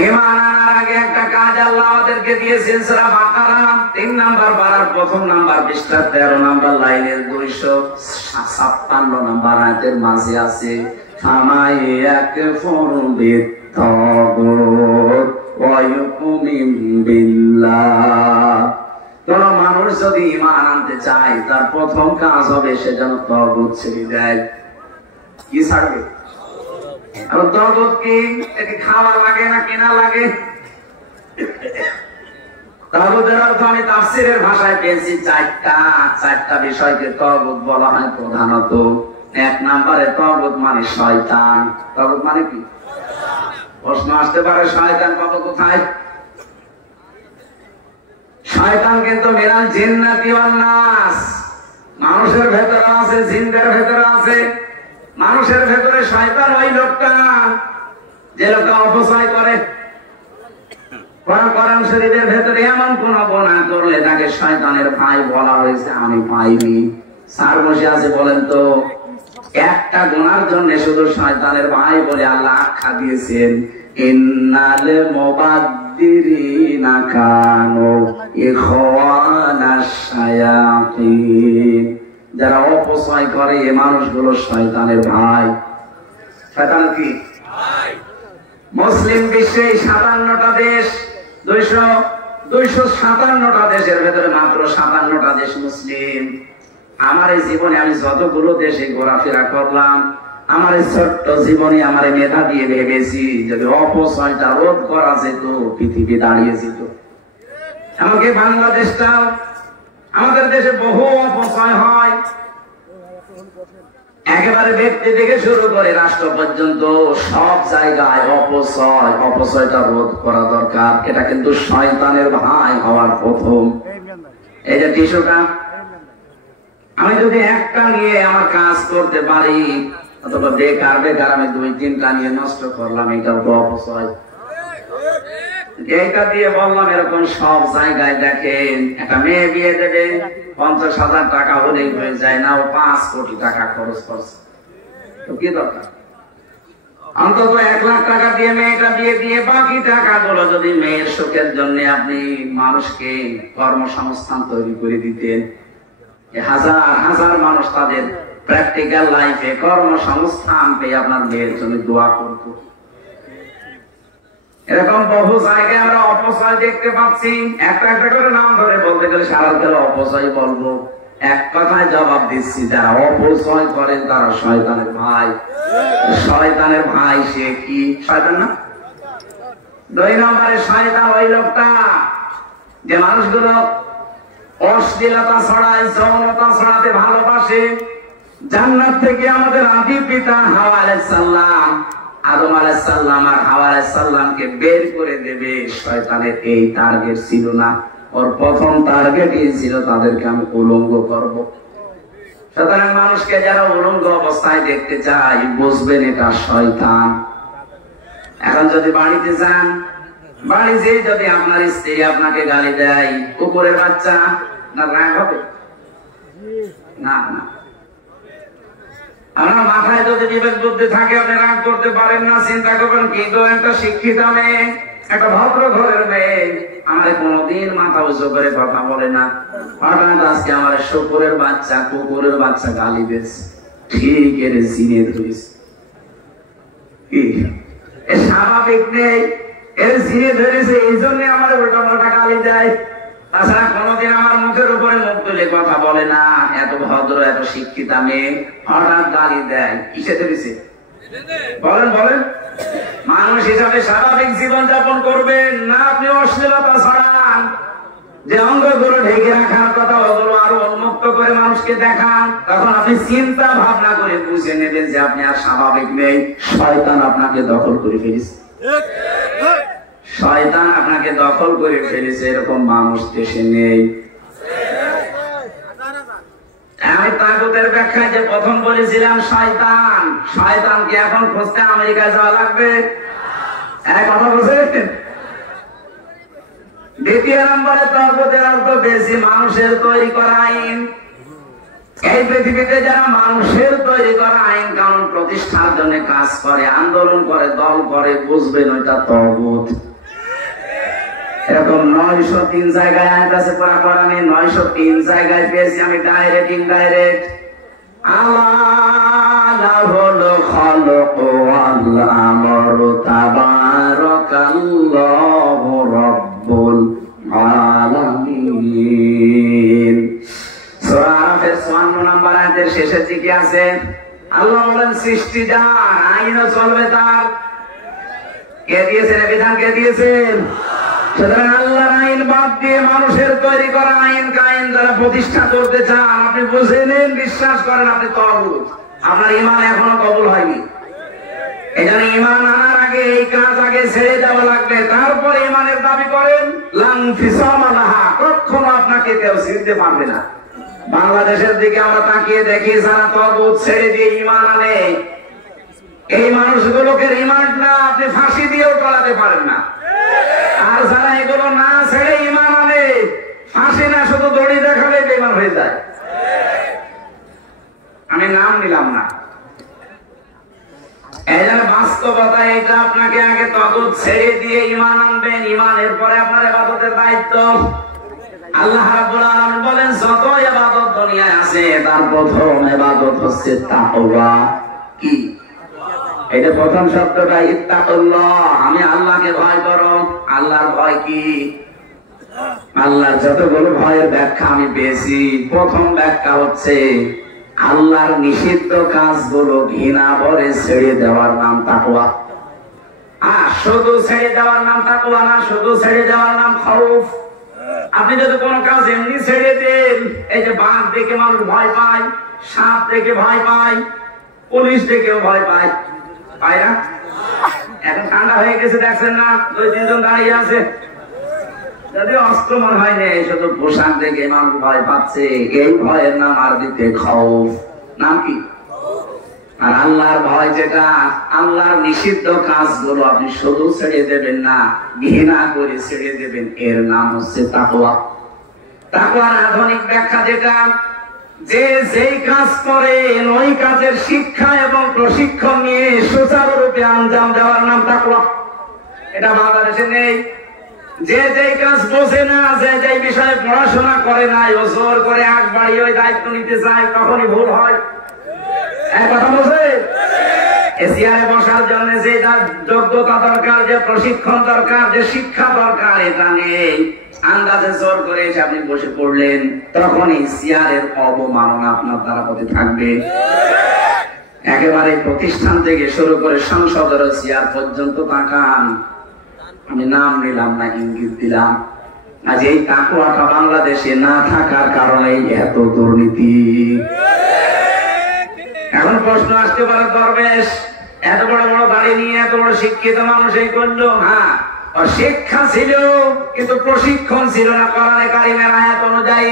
ঈমান আনার আগে একটা কাজ আল্লাহ আমাদেরকে দিয়েছেন। সূরা বাকারা 3 নাম্বার পারার প্রথম নাম্বার পৃষ্ঠা 13 নাম্বার লাইনের 256 নাম্বার আয়াতের মাঝে আছে, ফামায়াকফুরু বিত-তাগুত ওয়া ইউমিন বিল্লাহ। কোন মানুষ যদি ঈমান আনতে চায়, তার প্রথম কাজ হবে সে যেন তাগুত ছেড়ে দেয়। কি ছাড়বে? আর তাগুত কি? একে খাওয়া লাগে না কেনা লাগে? তাগুতের অর্থ আমি তাফসীরের ভাষায় পেয়েছি 4টা বিষয়কে তাগুত বলা হয় প্রধানত। 1 নম্বরে তাগুত মানে শয়তান। তাগুত মানে কি? প্রশ্ন আসতে পারে, শয়তান পাবো কোথায়? শয়তান কিন্তু মিনাল জিন্নাতি ওয়ান নাস, মানুষের ভেতরে আছে, জিনদের ভেতরে আছে। মানুষের ভেতরে শয়তান ওই লোকটা যে লোকটা অপচয় করে। কোরআন শরীফের ভেতরে এমন কোন গুনাহ করলে তাকে শয়তানের ভাই বলা হয়েছে? আমি পাইনি। স্যার বসে আছে, বলেন তো একটা গুনার জন্য শুধু শয়তানের ভাই বলে আল্লাহ আখ্যা দিয়েছেন, ইন্নাল মুবাদ্দিরিনা কানু ইখওয়ানাশ শায়াতিন। যারা অপচয় করে এই মানুষগুলো শয়তানের ভাই। শয়তান কি ভাই? মুসলিম বিশ্বে 57টা দেশ, 257টা দেশের ভেতরে মাত্র 57টা দেশ মুসলিম। আমার এই জীবনে আমি যতগুলো দেশে ঘোরাফেরা করলাম, আমার এই ছোট্ট জীবনে আমার মেধা দিয়ে ভেবেছি যদি অপচয়টা রোধ করা যেত, পৃথিবী দাঁড়িয়ে যেত। আমাকে বাংলাদেশটা, আমাদের দেশে বহু অপচয় হয়, একেবারে ব্যক্তি থেকে শুরু করে রাষ্ট্র পর্যন্ত সব জায়গায় অপচয়টা রোধ করা দরকার। এটা কিন্তু শয়তানের ভাই হওয়ার প্রথম। এই যে টিস্যুটা, আমি যদি একটা নিয়ে আমার কাজ করতে পারি, অথবা বেকার আমি 2-3টা নিয়ে নষ্ট করলাম, এটাও তো অপচয়। এইটা দিয়ে বললাম এরকম সব জায়গায় দেখেন, একটা মেয়ে বিয়ে দেবে 50,000 টাকা হলেই হয়ে যায় না, ও 5 কোটি টাকা খরচ করছে। তো কি দরকার? অন্তত 1 লাখ টাকা দিয়ে মেয়েটা বিয়ে দিয়ে বাকি টাকাগুলো যদি মেয়ের সুখের জন্য আপনি মানুষকে কর্মসংস্থান তৈরি করে দিতেন, হাজার হাজার মানুষ তাদের প্র্যাকটিক্যাল লাইফে কর্মসংস্থান পেয়ে আপনার মেয়ের জন্য দোয়া করত। এরকম বহু জায়গায় আমরা অপচয় দেখতে পাচ্ছি। একটা একটা করে নাম ধরে বলতে গেলে সারা গেলে অপচয় বলবো। এক কথায় জবাব দিচ্ছি, যারা অপচয় করেন তারা শয়তানের ভাই। শয়তানের ভাই সে কি? শয়তান না? 2 নম্বরে শয়তান ওই লোকটা যে মানুষগুলো অশ্লীলতা ছড়ায়, যৌনতা ছড়াতে ভালোবাসে। জান্নাত থেকে আমাদের আদি পিতা হাওয়া আলাইহিস সালাম আদম আলাইহিস সালাম আর হাওয়া আলাইহিস সালামকে বের করে দেবে, শয়তানের এই টার্গেট ছিল না। ওর প্রথম টার্গেটই ছিল তাদেরকে আমি উলঙ্গ করব। সুতরাং মানুষকে যারা উলঙ্গ অবস্থায় দেখতে চায়, বুঝবেন এটা শয়তান। এখন যদি বাড়িতে যান, বাড়িতে যদি আপনার স্ত্রী আপনাকে গালি দেয়, কুকুরের বাচ্চা, না রাগ হবে? না না। আপনার মাথায় যদি বিবেক বুদ্ধি থাকে, আপনি রাগ করতে পারেন না। চিন্তা করবেন, কিন্তু একটা শিক্ষিত মেয়ে, একটা ভদ্র ঘরের মেয়ে আমার কোনদিন মাথা উঁচু করে কথা বলে না। হঠাৎ আজকে আমার শুকুরের বাচ্চা, কুকুরের বাচ্চা গালি দিয়েছে, ঠিক এর জিনে ধরেছে। স্বাভাবিক নেই, এর জিনে ধরেছে, এই জন্য আমার উল্টা পাল্টা গালি দেয়। তাছাড়া কোনদিন আমার মুখের উপরে মুখ তুলে কথা বলে না। এত ভদ্র, এত শিক্ষিতা মেয়ে হঠাৎ গালি দেয়, কিসে ধরেছে? বলেন বলেন। মানুষ হিসাবে স্বাভাবিক জীবন যাপন করবেন না, আপনি অশ্লীলতা ছড়ান, যে অঙ্গগুলো ঢেকে রাখার কথা ওগুলো আরো উন্মুক্ত করে মানুষকে দেখান, তখন আপনি চিন্তা ভাবনা করে বুঝে নেবেন যে আপনি আর স্বাভাবিক নেই। শয়তান আপনাকে দখল করে ফেলেছে, শয়তান আপনাকে দখল করে ফেলেছে। এরকম মানুষ দেশে নেই। আমি তাগুতের ব্যাখ্যায় যে প্রথম বলেছিলাম শয়তান, শয়তানকে এখন খুঁজতে আমেরিকায় যাওয়া লাগবে। এক কথা বলছেন। দ্বিতীয় নম্বরে তাগুতের অর্থ বেশি মানুষের তৈরি করা আইন। এই পৃথিবীতে যারা মানুষের তৈরি করা আইন কানুন প্রতিষ্ঠার জন্য কাজ করে, আন্দোলন করে, দল করে, বুঝবেন ওইটা তাগুত। এরকম 903 জায়গায় আয়াত আছে কোরআনে, 903 জায়গায় পেয়েছি আমি ডাইরেক্ট ইনডাইরেক্ট। আল্লাহুল খালাকু ওয়াল আমরু তাবারাকাল্লাহু রাব্বুল আলামিন। সূরা আরাফের 54 নম্বর আয়াতের শেষের দিকে আছে, আল্লাহ বলেন সৃষ্টি যার, আইনও চলবে তার। কে দিয়েছেন বিধান? কে দিয়েছেন? সুতরাং আল্লাহর আইন বাদ দিয়ে মানুষের তৈরি করা আইন কায়েম যারা প্রতিষ্ঠা করতে চান, আপনি বুঝে নেন, বিশ্বাস করেন আপনি তাগুত। আপনার ঈমান এখনো কবুল হয়নি। এজন্য ঈমান আনার আগে এই কাজ আগে ছেড়ে দেওয়া লাগবে, তারপরে ঈমানের দাবি করেন। লান ফিসামা লাহা, কখনো আপনাকে কেউ ছিঁড়তে পারবে না। বাংলাদেশের দিকে আমরা তাকিয়ে দেখি, যারা তাগুত ছেড়ে দিয়ে ঈমান আনে, এই মানুষগুলোকে রিমান্ড না আপনি ফাঁসি দিয়েও টলাতে পারেন না। আর যারা এগুলো না ছেড়ে ঈমান আনে, ফাঁসি না শুধু দড়ি দেখালে বেঈমান হয়ে যায়। আমি নাম নিলাম না। এই জন্য বাস্তবতা এটা, আপনাকে আগে তাগুত ছেড়ে দিয়ে ঈমান আনবেন, ঈমানের পরে আপনার ইবাদতের দায়িত্ব। আল্লাহ রাব্বুল আলামিন বলেন, যত ইবাদত দুনিয়ায় আছে তার প্রথম ইবাদত হচ্ছে তাকওয়া। কি? এটা প্রথম শব্দটা ইত্তাকুল্লাহ, আমি আল্লাহকে ভয় করো। আল্লাহর ভয় কি? আল্লাহর যতগুলো ভয়ের ব্যাখ্যা আমি পেয়েছি, প্রথম ব্যাখ্যা হচ্ছে আল্লাহর নিষিদ্ধ কাজগুলো ঘৃণা ভরে ছেড়ে দেওয়ার নাম তাকওয়া। আর শুধু ছেড়ে দেওয়ার নাম তাকওয়া না, শুধু ছেড়ে দেওয়ার নাম খাউফ। আপনি যদি কোনো কাজ এমনি ছেড়ে দেন, এই যে বাঘ দেখে মানুষ ভয় পায়, সাপ দেখে ভয় পায়, পুলিশ দেখেও ভয় পায়, পায় না? এখন ঠান্ডা হয়ে গেছে, দেখছেন না 2-3 জন দাঁড়িয়ে আছে। যদি অস্ত্র মনে হয় না, শুধু পোশাক দেখে মানুষ ভয় পাচ্ছে। এই ভয়ের নাম আরবিতে খাউফ। নাম কি? আর আল্লাহর ভয় যেটা, আল্লাহর নিষিদ্ধ কাজগুলো আপনি শুধু ছেড়ে দেবেন না, ঘৃণা করে ছেড়ে দেবেন, এর নাম হচ্ছে তাকওয়া। তাকওয়ার আধুনিক ব্যাখ্যা যেটা, যে যেই কাজ করেন ওই কাজের শিক্ষা এবং প্রশিক্ষণ নিয়ে সুচারুরূপে আঞ্জাম দেওয়ার নাম তাকওয়া। এটা বাংলাদেশে নেই। যে যেই কাজ বোঝে না, যে যেই বিষয়ে পড়াশোনা করে না, ও জোর করে আগ বাড়িয়ে ওই দায়িত্ব নিতে চায়, তখনই ভুল হয়। এক কথা বলছে, এশিয়ায় বসার জন্য যে যোগ্যতা দরকার, যে প্রশিক্ষণ দরকার, যে শিক্ষা দরকার, এটা নেই। আন্দাজে জোর করে এসে আপনি বসে পড়লেন, তখনই চেয়ারের অবমাননা আপনার দ্বারা হতে থাকবে। একেবারে প্রতিষ্ঠান থেকে শুরু করে সংসদের চেয়ার পর্যন্ত তাকান। আমি নাম নিলাম না, ইঙ্গিত দিলাম। আজ এই তাকওয়াটা বাংলাদেশে না থাকার কারণে এত দুর্নীতি। এখন প্রশ্ন আসতে পারে, দরবেশ এত বড় বড় বাড়ি নিয়ে এত বড় শিক্ষিত মানুষ এই করলো। হ্যাঁ, শিক্ষা ছিল কিন্তু প্রশিক্ষণ ছিল না কোরআনে কারিমের আয়াত অনুযায়ী।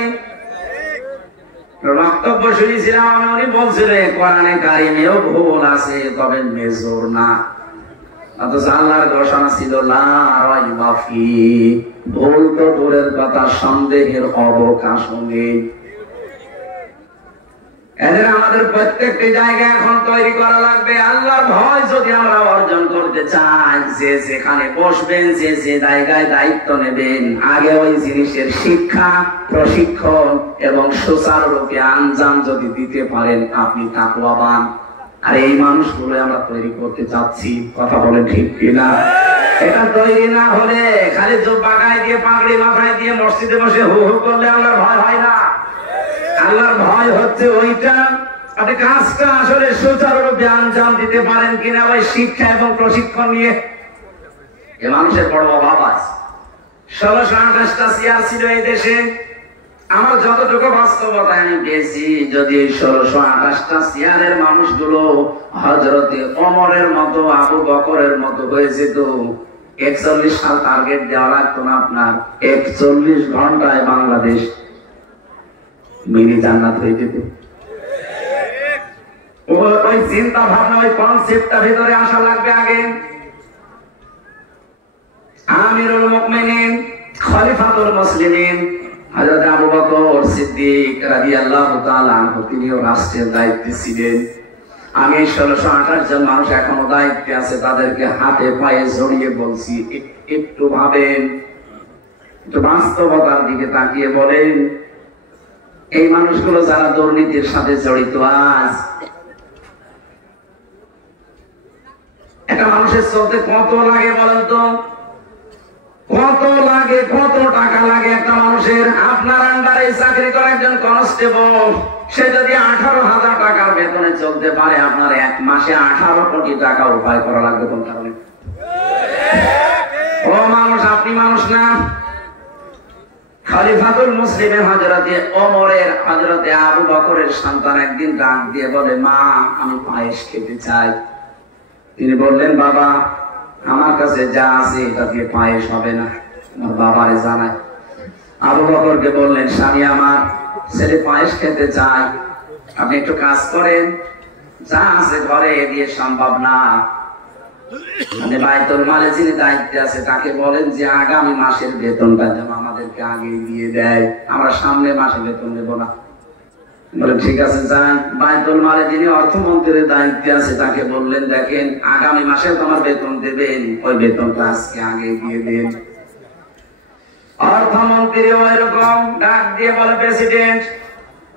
বক্তব্য শুনেছিলাম আমি, উনি বলছিলেন কোরআনে কারিমেও ভুল আছে, তবে মেজর না। অথচ আল্লাহর ঘোষণা ছিল লা রাইবা ফি, ভুল তো দূরের কথা, সন্দেহের অবকাশও নেই। এদের আমাদের প্রত্যেকটি জায়গা এখন তৈরি করা লাগবে। আল্লাহর ভয় যদি আমরা অর্জন করতে চাই, যে যেখানে বসবেন, যে যে জায়গায় দায়িত্ব নেবেন, আগে ওই জিনিসের শিক্ষা, প্রশিক্ষণ এবং সুচারুরূপে আঞ্জাম যদি দিতে পারেন, আপনি তাকওয়াবান। আর এই মানুষগুলো আমরা তৈরি করতে চাচ্ছি, কথা বলেন ঠিক কিনা? এটা তৈরি না হলে খালি জুব্বা গায়ে দিয়ে, পাগড়ি মাথায় দিয়ে মসজিদে বসে হু হু করলে আল্লাহর ভয় হয় না। আল্লাহর ভয় হচ্ছে ওইটা আপনি কাজটা আসলে সুচারুরূপে আঞ্জাম দিতে পারেন কিনা, ওই শিক্ষা এবং প্রশিক্ষণ নিয়ে। এ মানুষের বড় অভাব আছে। 1628টা চেয়ার ছিল এই দেশে। আমার যতটুকু বাস্তবতা আমি পেয়েছি, যদি এই 1628টা চেয়ারের মানুষগুলো হযরতে ওমরের মতো, আবু বকরের মতো হয়ে যেত, 41 সাল টার্গেট দেওয়া লাগতো না আপনার, 41 ঘন্টায় বাংলাদেশ মিনি জান্নাত হয়ে যেত। ওই চিন্তা ভাবনা, ওই কনসেপ্টটা ভিতরে আসা লাগবে আগে। আমিরুল মুমিনিন, খলিফাতুল মুসলিমিন হযরত আবু বকর সিদ্দিক রাদিয়াল্লাহু তাআলা আনহু, তিনিও রাষ্ট্রের দায়িত্বে ছিলেন। আমি 1628 জন মানুষ এখনো দায়িত্বে আছে, তাদেরকে হাতে পায়ে জড়িয়ে বলছি, একটু ভাবেন, একটু বাস্তবতার দিকে তাকিয়ে বলেন, এই মানুষগুলো যারা দুর্নীতির সাথে জড়িত, আজ একটা মানুষের চলতে কত লাগে বলেন তো? কত লাগে, কত টাকা লাগে একটা মানুষের? আপনার আন্ডারে চাকরি করে একজন কনস্টেবল, সে যদি 18,000 টাকার বেতনে চলতে পারে, আপনার এক মাসে 18 কোটি টাকা উপায় করা লাগবে কোন কারণে? ও মানুষ, আপনি মানুষ না? খলিফাতুল মুসলিমের হযরতে ওমরের, হযরতে আবু বকরের সন্তান একদিন ডাক দিয়ে বলে, মা আমি পায়েস খেতে চাই। তিনি বললেন, বাবা আমার কাছে যা আছে এটা দিয়ে পায়েস হবে না, আমার বাবারে জানায়। আবু বকরকে বললেন, স্বামী আমার ছেলে পায়েস খেতে চায়, আপনি একটু কাজ করেন, যা আছে ঘরে এ দিয়ে সম্ভব না। মানে বাইতুল মালে যিনি দায়িত্বে আছে তাকে বলেন যে আগামী মাসের বেতনটা যেন আমাদেরকে আগে দিয়ে দেয়, আমরা সামনে মাসে বেতন দেব না। বলে ঠিক আছে যান। বাইতুল মালে যিনি অর্থমন্ত্রীর দায়িত্বে আছে তাকে বললেন, দেখেন আগামী মাসে তোমার বেতন দেবেন, ওই বেতনটা আজকে আগে দিয়ে দেন। অর্থমন্ত্রী ওইরকম ডাক দিয়ে বলে, প্রেসিডেন্ট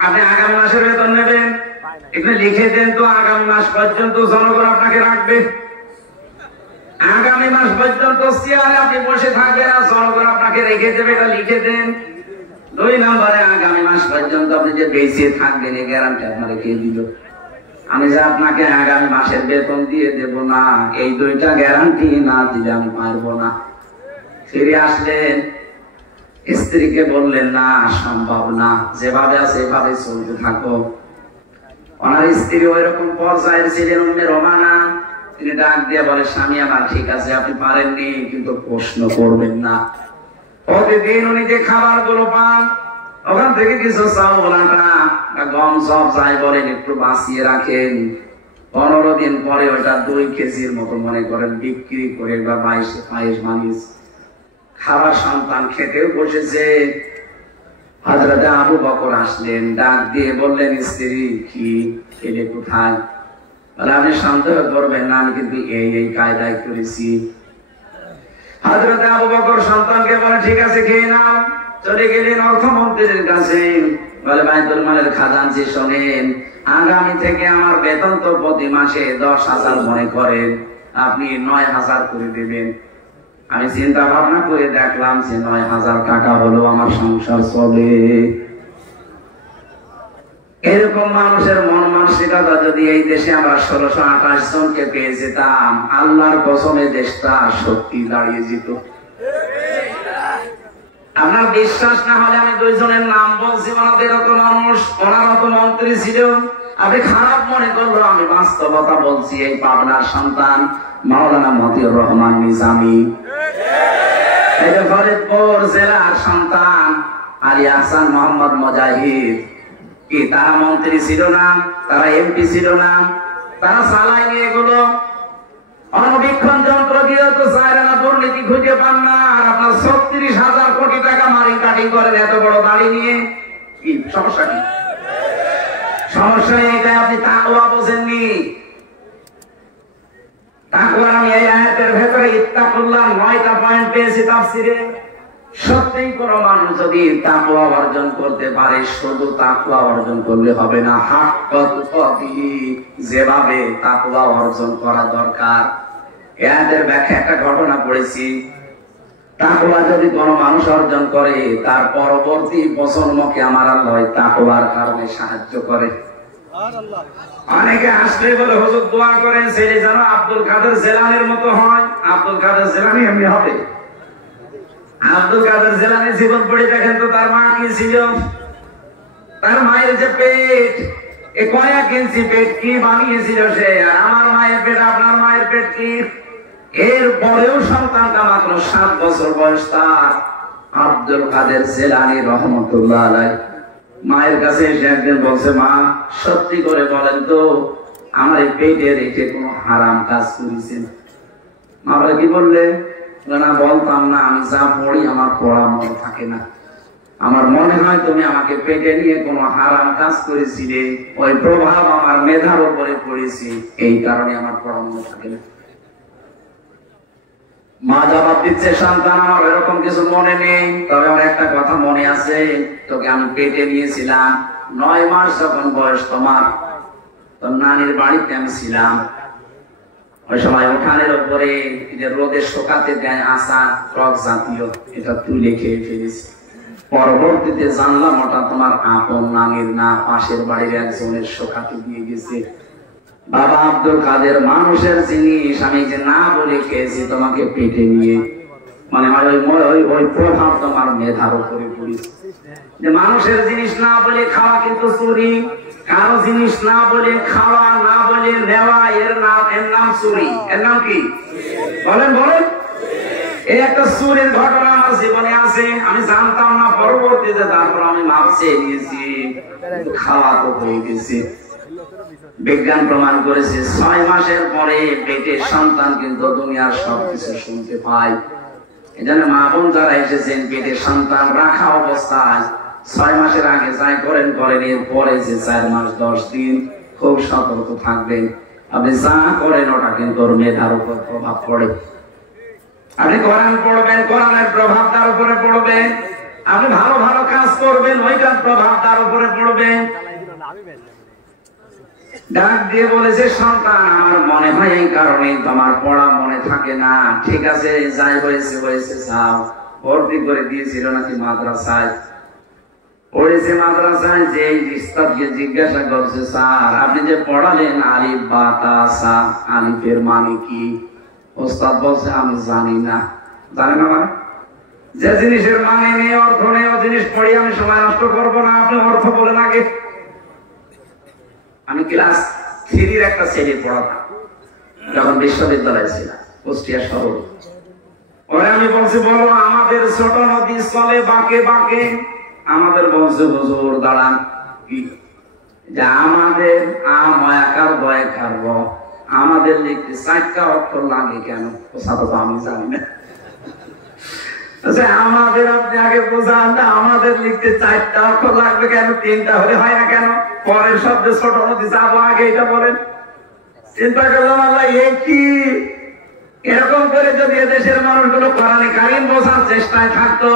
আপনি আগামী মাসের বেতন নেবেন, একটু লিখে দেন তো, আগামী মাস পর্যন্ত জনগণ আপনাকে রাখবে, আগামী মাস পর্যন্ত চেয়ারে আপনি বসে থাকবেন আর জনগণ আপনাকে রেখে দেবে, এটা লিখে দেন। 2 নম্বরে, আগামী মাস পর্যন্ত আপনি যে বেঁচে থাকবেন এই গ্যারান্টি আপনাকে কে দিল? আমি যে আপনাকে আগামী মাসের বেতন দিয়ে দেব না, এই 2টা গ্যারান্টি না দিলে আমি পারবো না। ফিরে আসলেন, স্ত্রীকে বললেন, না সম্ভব না, যেভাবে আছে এভাবে চলতে থাকো। ওনার স্ত্রী ওইরকম পর্যায়ের ছিলেন, উম্মে রোমানা। তিনি ডাক দিয়ে বলে, স্বামী আমার ঠিক আছে আপনি পারেননি, কিন্তু প্রশ্ন করবেন না। প্রতিদিন উনি যে খাবার গুলো পান, ওখান থেকে কিছু চাউল আটা গম সব যাই বলেন একটু বাঁচিয়ে রাখেন। 15 দিন পরে ওইটা 2 কেজির মতো মনে করেন বিক্রি করে বা 22 পায়েস বানিয়েছে। খাবার সন্তান খেতেও বসেছে। হযরত আবু বকর আসলেন, ডাক দিয়ে বললেন, স্ত্রী কি খেলে কোথায়? বলে, আপনি সন্দেহ করবেন না, আমি কিন্তু এই কায়দায় করেছি। হযরত আবু বকর সন্তানকে বলে, ঠিক আছে খেয়ে নাও। চলে গেলেন অর্থমন্ত্রীর কাছে, বলে, বাইতুল মালের খাজানচি শোনেন, আগামী থেকে আমার বেতন তো প্রতি মাসে 10,000 মনে করেন, আপনি 9,000 করে দেবেন। আমি চিন্তা ভাবনা করে দেখলাম যে 9,000 টাকা হলো আমার সংসার চলে। এরকম মানুষের মন মানসিকতা যদি এই দেশে আমরা 1628 জনকে পেয়ে যেতাম, আল্লাহর কসমে দেশটা সত্যি দাঁড়িয়ে যেত। আপনার বিশ্বাস না হলে আমি 2 জনের নাম বলছি, ওনাদের অত মানুষ, ওনারা তো মন্ত্রী ছিল, আপনি খারাপ মনে করলো, আমি বাস্তবতা বলছি। এই পাবনার সন্তান মাওলানা মতিউর রহমান নিজামী, এই যে ফরিদপুর জেলার সন্তান আলী আহসান মোহাম্মদ মুজাহিদ, কি তারা মন্ত্রী ছিল না? তারা এমপি ছিল না? তারা চালায়নি এগুলো? অনবীক্ষণ যন্ত্র দিয়ে তো চায়না দুর্নীতি খুঁজে পান না। আর আপনার ৩৬,০০০ কোটি টাকা মারি কাটিং করেন এত বড় দাড়ি নিয়ে। কি সমস্যা? কি সমস্যা? এটা আপনি তাকওয়া বোঝেননি। তাকওয়ার আমি এই আয়াতের ভেতরে ইত্তাকুল্লাহ ৯টা পয়েন্ট পেয়েছি তাফসিরে। সত্যিই কোন মানুষ যদি তাকওয়া অর্জন করতে পারে, শুধু তাকওয়া অর্জন করলে হবে না, যেভাবে তাকওয়া অর্জন করা দরকার। এদের ব্যাখ্যা একটা ঘটনা পড়েছি। তাকওয়া যদি কোন মানুষ অর্জন করে, তার পরবর্তী প্রজন্মকে আমার আল্লাহ তাকওয়ার কারণে সাহায্য করে। অনেকে আসলে বলে হুজুর দোয়া করেন ছেলে যেন আব্দুল কাদের জেলানির মতো হয়। আব্দুল কাদের জেলানি এমনি হবে? আব্দুল কাদের জেলানি জীবন পড়ে দেখেন তো, তার মা কি ছিল? তার মায়ের যে পেট, এ কয়েক ইঞ্চি পেট কি বানিয়েছিল সে? আর আমার মায়ের পেট, আপনার মায়ের পেট কি? এর পরেও সন্তানটা মাত্র 7 বছর বয়স তার। আব্দুল কাদের জেলানি রহমতুল্লাহ আলাইহি মায়ের কাছে এসে একদিন বলছে, মা সত্যি করে বলেন তো, আমার এই পেটে রেখে কোনো হারাম কাজ করেছেন? মা বলে, কি বললে? না বলতাম না, আমি যা পড়ি আমার পড়া মনে থাকে না। আমার মনে হয় তুমি আমাকে পেটে নিয়ে কোনো হারাম কাজ করেছিলে, ওই প্রভাব আমার মেধার উপরে পড়েছি, এই কারণে আমার পড়া মনে থাকে না। মা জবাব দিচ্ছে, সন্তান আমার এরকম কিছু মনে নেই, তবে আমার একটা কথা মনে আছে, তোকে আমি পেটে নিয়েছিলাম 9 মাস যখন বয়স তোমার, তোর নানির বাড়িতে আমি ছিলাম। ওই সময় উঠানের উপরে রোদে শুকাতে দেয় আসা টক জাতীয়, এটা তুলে খেয়ে ফেলিস। পরবর্তীতে জানলাম ওটা তোমার আপন নানির না, পাশের বাড়ির একজনের শুকাতে দিয়ে গেছে। বাবা আব্দুল কাদের, মানুষের জিনিস আমি যে না বলে খেয়েছি তোমাকে পেটে নিয়ে, মানে ওই প্রভাব তোমার মেধার উপরে পড়েছে। যে মানুষের জিনিস না বলে খাওয়া কিন্তু চুরি, কারো জিনিস না বলে খাওয়া, না বলে নেওয়া, এর নাম চুরি। এর নাম কি বলেন? বলেন। এই একটা চুরির ঘটনা আমার জীবনে আছে, আমি জানতাম না, পরবর্তীতে তারপর আমি মাপ চেয়ে নিয়েছি, খাওয়া তো হয়ে গেছে। বিজ্ঞান প্রমাণ করেছে 6 মাসের পরে পেটের সন্তান কিন্তু দুনিয়ার সবকিছু শুনতে পায়। এজন্য মা বোন যারা এসেছেন, পেটের সন্তান রাখা অবস্থায় 6 মাসের আগে যাই করেন, এর পরে যে 4 মাস 10 দিন খুব সতর্ক থাকবেন। আপনি যা করেন ওটা কিন্তু ওর মেধার উপর প্রভাব পড়ে। আপনি কোরআন পড়বেন, কোরআনের প্রভাব তার উপরে পড়বে। আপনি ভালো ভালো কাজ করবেন, ওইটার প্রভাব তার উপরে পড়বে। ডাক দিয়ে বলেছে, সন্তান আমার মনে হয় এই কারণে তোমার পড়া মনে থাকে না। ঠিক আছে, যাই হয়েছে হয়েছে, যাও। ভর্তি করে দিয়েছিল নাকি মাদ্রাসায়? পড়েছে মাদ্রাসায়। যে জিজ্ঞাসা করছে, স্যার আপনি যে পড়ালেন আলিফ বা তা সা, আলিফের মানে কি? ওস্তাদ বলছে, আমি জানি না। জানে না মানে? যে জিনিসের মানে নেই, অর্থ নেই, ও জিনিস পড়ি আমি সময় নষ্ট করবো না, আপনি অর্থ বলেন আগে। আমি ক্লাস 3-র একটা ছেলে পড়াতাম যখন বিশ্ববিদ্যালয়ে ছিলাম, কুষ্টিয়া শহর। ওরা আমি বলছি, বলো আমাদের ছোট নদী চলে বাঁকে বাঁকে। আমাদের বলছে, হুজুর দাঁড়ান, কি যে আমাদের আমায়াকার বয়াকার ব, আমাদের লিখতে 4টা অক্ষর লাগে কেন? তো আমি জানি না। আমাদের আপনি আগে বোঝান, আমাদের লিখতে 4টা অক্ষর লাগবে কেন? 3টা হলে হয় না কেন? পরের শব্দে ছোট নদী যাবো আগে, এটা বলেন। চিন্তা করলাম, আল্লাহ এ কি? এরকম করে যদি এদেশের মানুষগুলো কোরআনে কারীম বোঝার চেষ্টায় থাকতো,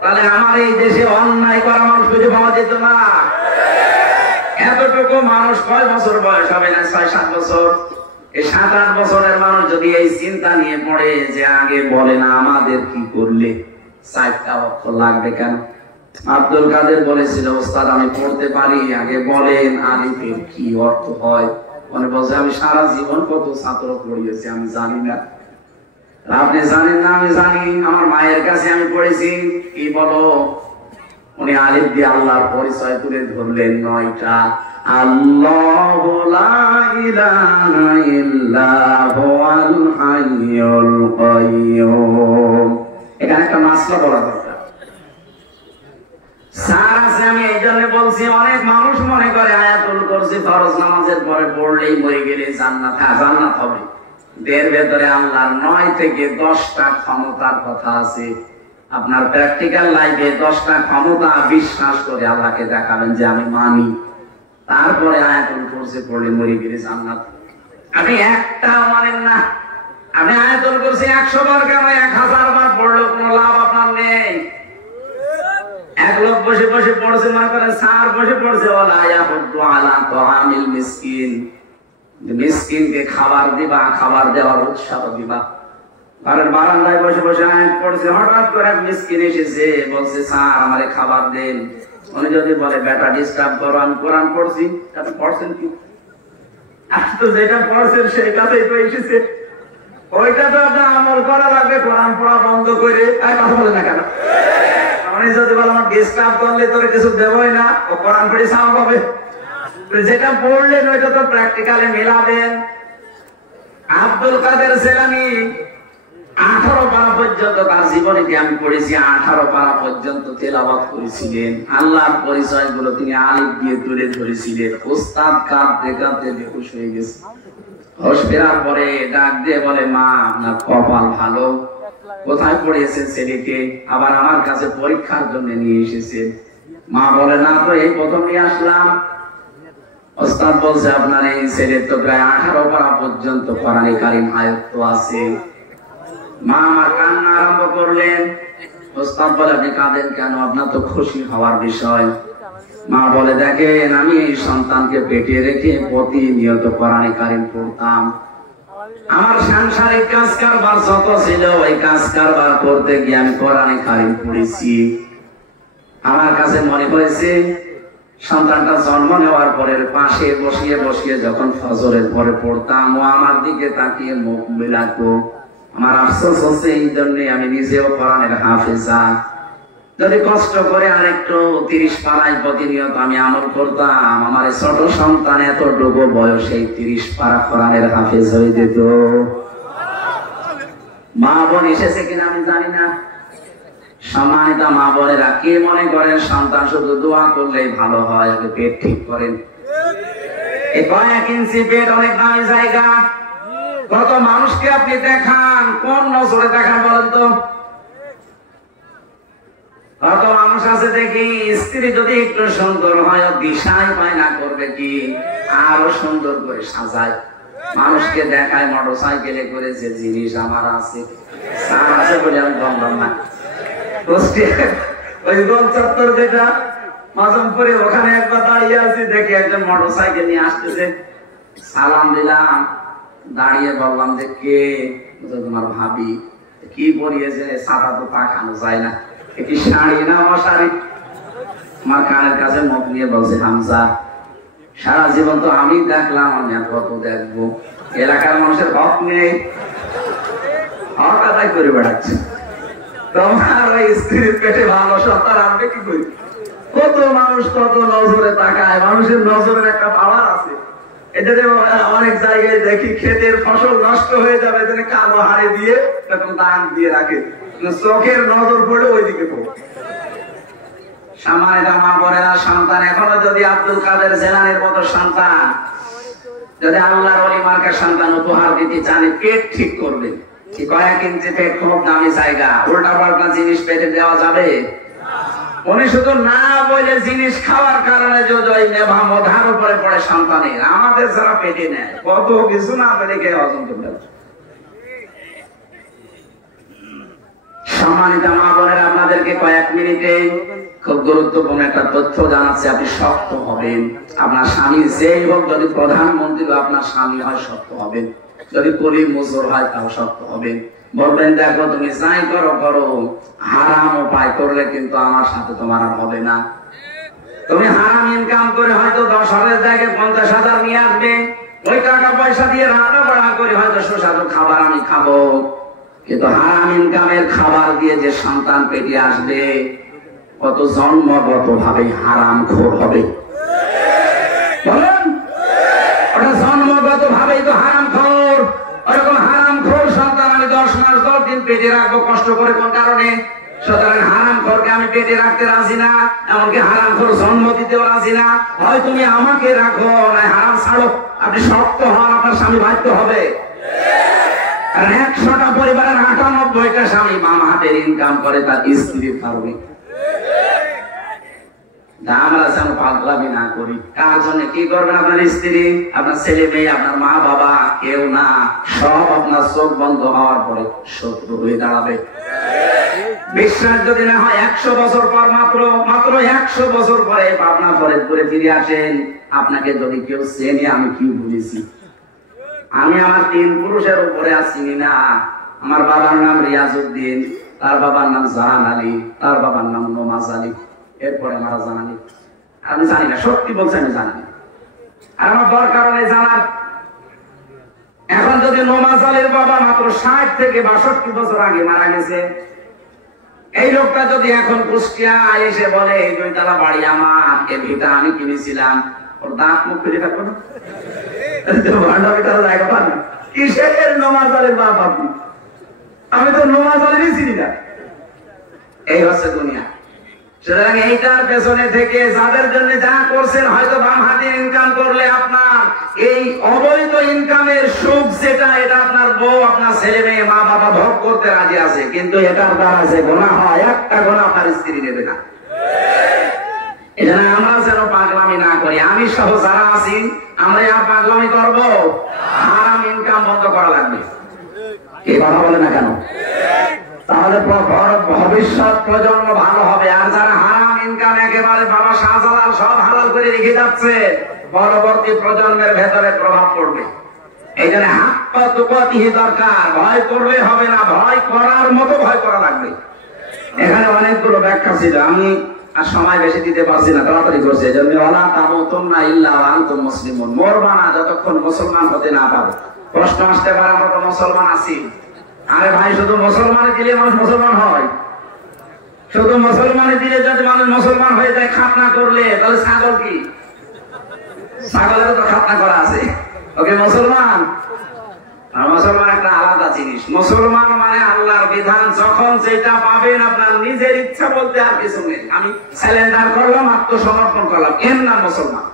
তাহলে আমার এই দেশে অন্যায় করা মানুষ খুঁজে পাওয়া যেত না। এতটুকু মানুষ কয় বছর বয়স হবে না? 6-7 বছর। এই 7-8 বছরের মানুষ যদি এই চিন্তা নিয়ে পড়ে যে আগে বলে না আমাদের কি করলে 4টা অক্ষর লাগবে কেন? আব্দুল কাদের বলেছিল, ওস্তাদ আমি পড়তে পারি, আগে বলেন আলিফের কি অর্থ হয়। মানে বলছে, আমি সারা জীবন কত ছাত্র পড়িয়েছি, আমি জানি না। আপনি জানেন না? আমি জানি। আমার মায়ের কাছে আমি পড়েছি। কি বলো? উনি আলিফ দিয়ে আল্লাহর পরিচয় তুলে ধরলেন 9টা। আল্লাহু লা ইলাহা ইল্লা হুয়াল হাইয়ুল কাইয়্যুম। এখানে একটা মাসলা বলা দরকার। স্যার আছে, আমি এই জন্য বলছি, অনেক মানুষ মনে করে আয়াতুল কুরসি ফরজ নামাজের পরে পড়লেই মরে গেলে জান্নাত হবে। এর ভেতরে আল্লাহর 9 থেকে 10টা ক্ষমতার কথা আছে। আপনার প্র্যাকটিক্যাল লাইফে 10টা ক্ষমতা বিশ্বাস করে আল্লাহকে দেখাবেন যে আমি মানি, তারপরে আয়াতুল কুরসি পড়লে মরে গেলে জান্নাত। আপনি একটাও মানেন না। আপনি আয়াতুল কুরসি 100 বার কেন 1000 বার পড়লেও কোনো লাভ আপনার নেই। এক লোক বসে বসে পড়ছে, মনে করেন স্যার বসে পড়ছে, ওয়ালা ইয়াহুদ্দু আলা তাআমিল মিসকিন, মিসকিনকে খাবার দিবা, খাবার দেওয়ার উৎসাহ দিবা। ঘরের বারান্দায় বসে বসে আয়াত পড়ছে, হঠাৎ করে এক মিসকিন এসেছে, বলছে স্যার আমারে খাবার দেন। উনি যদি বলে বেটা ডিস্টার্ব করো, আমি কোরআন পড়ছি, আপনি পড়ছেন কি? তো যেটা পড়ছেন সেই কাছেই তো এসেছে, ওইটা তো আপনার আমল করা লাগবে। কোরআন পড়া বন্ধ করে কথা বলে না কেন? উনি যদি বলে আমার ডিস্টার্ব করলে তোর কিছু দেবই না, ও কোরআন পড়ে সাম পাবে। যেটা পড়লেন ওইটা তো প্র্যাকটিক্যালে মেলাবেন। আব্দুল কাদের জেলানী 18 পারা পর্যন্ত তার জীবনে আমি পড়েছি, 18 পারা পর্যন্ত তেলাওয়াত করেছিলেন। আল্লাহর পরিচয়গুলো তিনি আলিফ দিয়ে তুলে ধরেছিলেন। ওস্তাদ কাঁদতে কাঁদতে বেহুশ হয়ে গেছে। হোশ ফেরার পরে ডাক দিয়ে বলে, মা আপনার কপাল ভালো, কোথায় পড়িয়েছেন ছেলেকে, আবার আমার কাছে পরীক্ষার জন্য নিয়ে এসেছেন। মা বলে, না তো এই প্রথম নিয়ে আসলাম। ওস্তাদ বলছে, আপনার এই ছেলের তো প্রায় 18 পারা পর্যন্ত কোরআনে কারীম আয়াত আছে। মা আমার কান্না আরম্ভ করলেন। ওস্তাদ বলে, আপনি কাঁদেন কেন? আপনার তো খুশি হওয়ার বিষয়। মা বলে, দেখেন আমি এই সন্তানকে পেটে রেখে প্রতিনিয়ত কোরআনে কারীম পড়তাম। আমার সাংসারিক কাজ কারবার যত ছিল, ওই কাজ কারবার করতে গিয়ে আমি কোরআনে কারীম পড়েছি। আমার কাছে মনে হয়েছে সন্তানটা জন্ম নেওয়ার পরে পাশে বসিয়ে বসিয়ে যখন ফজরের পরে পড়তাম, ও আমার দিকে তাকিয়ে মুখ মিলাতো। আমার আফসোস হচ্ছে, এই জন্য আমি নিজেও কোরআনের হাফেজা। যদি কষ্ট করে আরেকটু 30 পারায় প্রতিনিয়ত আমি আমল করতাম, আমার ছোট সন্তান এতটুকু বয়সে 30 পারা কোরআনের হাফেজ হয়ে যেত। মা বোন এসেছে কিনা আমি জানি না। সম্মানিত মা বোনেরা, কে মনে করেন সন্তান শুধু দোয়া করলেই ভালো হয়? আগে পেট ঠিক করেন। এই কয়েক ইঞ্চি পেট অনেক দামি জায়গা। কত মানুষকে আপনি দেখান, কোন নজরে দেখান বলেন তো? কত মানুষ আছে দেখি, স্ত্রী যদি একটু সুন্দর হয়, দিশাই পায় না করবে কি, আরো সুন্দর করে সাজায়, মানুষকে দেখায় মোটরসাইকেলে করে যে জিনিস আমার আছে, স্যার আছে বলে আমি বললাম না। ওই গোল চত্বর যেটা মাজমপুরে, ওখানে একবার দাঁড়িয়ে আছি, দেখি একজন মোটরসাইকেল নিয়ে আসতেছে। সালাম দিলাম, দাঁড়িয়ে বললাম যে কে? তোমার ভাবি। কি পরিয়েছে? ছাতা তো তাকানো যায় না, কি শাড়ি না মশারি? আমার কানের কাছে মুখ নিয়ে বলছে, হামজা সারা জীবন তো আমি দেখলাম, আমি আর কত দেখবো? এলাকার মানুষের হক নেই, হক আদায় করে বেড়াচ্ছে। তোমার ওই স্ত্রীর পেটে ভালো সন্তান আনবে কি করি? কত মানুষ কত নজরে তাকায়। মানুষের নজরের একটা পাওয়ার আছে। এটা অনেক জায়গায় দেখি ক্ষেতের ফসল নষ্ট হয়ে যাবে, কালো হাড়ে দিয়ে দাগ দিয়ে রাখে, চোখের নজর পড়ে ওইদিকে পড়ে। সামান্য মা বোনেরা, সন্তান এখনো যদি আব্দুল কাদের জেলানির মতো সন্তান, যদি আল্লাহর ওলি মার্কার সন্তান উপহার দিতে চান, পেট ঠিক করবেন। কয়েক ইঞ্চি পেট খুব দামি জায়গা, উল্টা পাল্টা জিনিস পেটে দেওয়া যাবে? উনি শুধু না বলে জিনিস খাওয়ার কারণে যদি ওই নেভা মধার উপরে পড়ে সন্তানের, আমাদের যারা পেটে নেয় কত কিছু না পেলে খেয়ে হজম করবে। সম্মানিত মা বোনেরা, আপনাদেরকে কয়েক মিনিটে খুব গুরুত্বপূর্ণ একটা তথ্য জানাচ্ছে। আপনি শক্ত হবেন। আপনার স্বামী যেই হোক, যদি প্রধানমন্ত্রী আপনার স্বামী হয় শক্ত হবেন, যদি কলি মজুর হয় তাও শক্ত হবেন। বলবেন, দেখো তুমি যাই করো করো, হারাম উপায় করলে কিন্তু আমার সাথে তোমার আর হবে না। তুমি হারাম ইনকাম করে হয়তো 10,000 জায়গায় 50,000 নিয়ে আসবে, ওই টাকা পয়সা দিয়ে রান্না বাড়া করে হয়তো সুস্বাদু খাবার আমি খাবো, কিন্তু হারাম ইনকামের খাবার দিয়ে যে সন্তান পেটে আসবে, কত জন্মগত ভাবে হারামখোর হবে? বলেন, ওটা জন্মগত ভাবেই তো হারামখোর। ওরকম হারামখোর সন্তান আমি 10 মাস 10 দিন পেটে রাখবো কষ্ট করে, কোন কারণে? সুতরাং হারামখোরকে আমি পেটে রাখতে রাজি না, এমনকি হারামখোর জন্ম দিতেও রাজি না। হয় তুমি আমাকে রাখো, নয় হারাম ছাড়ো। আপনি শক্ত হন, আপনার স্বামী বাধ্য হবে। আর 100টা পরিবারের 98টা স্বামী বাম হাতের ইনকাম করে তার স্ত্রীর কারণে। আমরা যেন পাগলামি না করি। কার জন্য কি করবেন? আপনার স্ত্রী, আপনার ছেলে মেয়ে, আপনার মা বাবা, কেউ না। সব আপনার চোখ বন্ধ হওয়ার পরে শত্রু হয়ে দাঁড়াবে। বিশ্বাস যদি না হয় 100 বছর পর, মাত্র 100 বছর পরে পাবনা ফরিদপুরে ফিরে আসেন, আপনাকে যদি কেউ চেনে আমি কি বলেছি। আমি আমার 3 পুরুষের উপরে আছি না। আমার বাবার নাম রিয়াজউদ্দিন, তার বাবার নাম জাহান আলী, তার বাবার নাম নমাজ আলী, এরপরে আমরা জানি। আমি জানি না, সত্যি বলছি আমি জানি না। আর আমার দরকার নেই জানার। এখন যদি নমাজ আলীর বাবা মাত্র 60 থেকে 62 বছর আগে মারা গেছে, এই লোকটা যদি এখন কুষ্টিয়া এসে বলে এই 2 তলা বাড়ি আমার, এই ভিটা আমি কিনেছিলাম, ওর দাঁত মুখ ফিরে থাকবো না? কিসের নমাজ আলীর বাপ আপনি? আমি তো নমাজ আলীরই চিনি না। এই হচ্ছে দুনিয়া। সুতরাং এইটার পেছনে থেকে যাদের জন্য যা করছেন, হয়তো বাম হাতে ইনকাম করলে আপনার এই অবৈধ ইনকামের সুখ যেটা, এটা আপনার বউ, আপনার ছেলে মেয়ে, মা বাবা ভোগ করতে রাজি আছে, কিন্তু এটার দ্বারা যে গুনাহ হয়, একটা গুনাহ আপনার স্ত্রী নেবে না। এজন্য আমরা যেন পাগলামি না করি। আমি সহ যারা আছি, আমরা আর পাগলামি করবো? হারাম ইনকাম বন্ধ করা লাগবে। এই কথা বলে না কেন? তাহলে ভবিষ্যৎ প্রজন্ম ভালো হবে। আর যারা হারাম ইনকাম একেবারে বাবা শাহজালাল সব হালাল করে রেখে যাচ্ছে, পরবর্তী প্রজন্মের ভেতরে প্রভাব পড়বে। এই জন্য হাক্কাতুকাতিহি দরকার। ভয় করলে হবে না, ভয় করার মতো ভয় করা লাগবে। এখানে অনেকগুলো ব্যাখ্যা ছিল, আমি আর সময় বেশি দিতে পারছি না, তাড়াতাড়ি করছে। এই জন্য ওয়ালা তামুতুন্না ইল্লা ওয়া আনতুম মুসলিমুন, মরবা না যতক্ষণ মুসলমান হতে না পারো। প্রশ্ন আসতে পারে, আমরা তো মুসলমান আছি। আরে ভাই, শুধু মুসলমানে দিলে মানুষ মুসলমান হয়? শুধু মুসলমানে দিলে যদি মানুষ মুসলমান হয়ে যায় খাতনা করলে, তাহলে ছাগল কি? ছাগলেরও তো খাতনা করা আছে। ওকে মুসলমান? আর মুসলমান একটা আলাদা জিনিস। মুসলমান মানে আল্লাহর বিধান যখন যেটা পাবেন, আপনার নিজের ইচ্ছা বলতে আর কিছু নেই। আমি স্যালেন্ডার করলাম, আত্মসমর্পণ করলাম, এর নাম মুসলমান।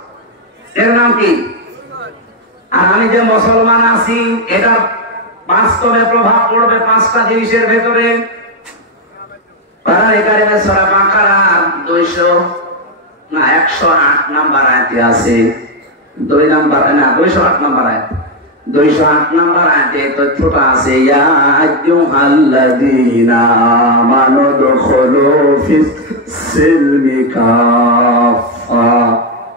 এর নাম কি? আর আমি যে মুসলমান আছি, এটা বাস্তবে প্রভাব পড়বে 5টা জিনিসের ভেতরে। সূরা বাকারা 108 নাম্বার আয়াতে আছে। 208 নাম্বার আয়াত। 208 নাম্বার আয়াতে তথ্যটা আছে, ইয়া আইয়ুহাল্লাযীনা আমানু দুখুলু ফিস সিলমি কাফা।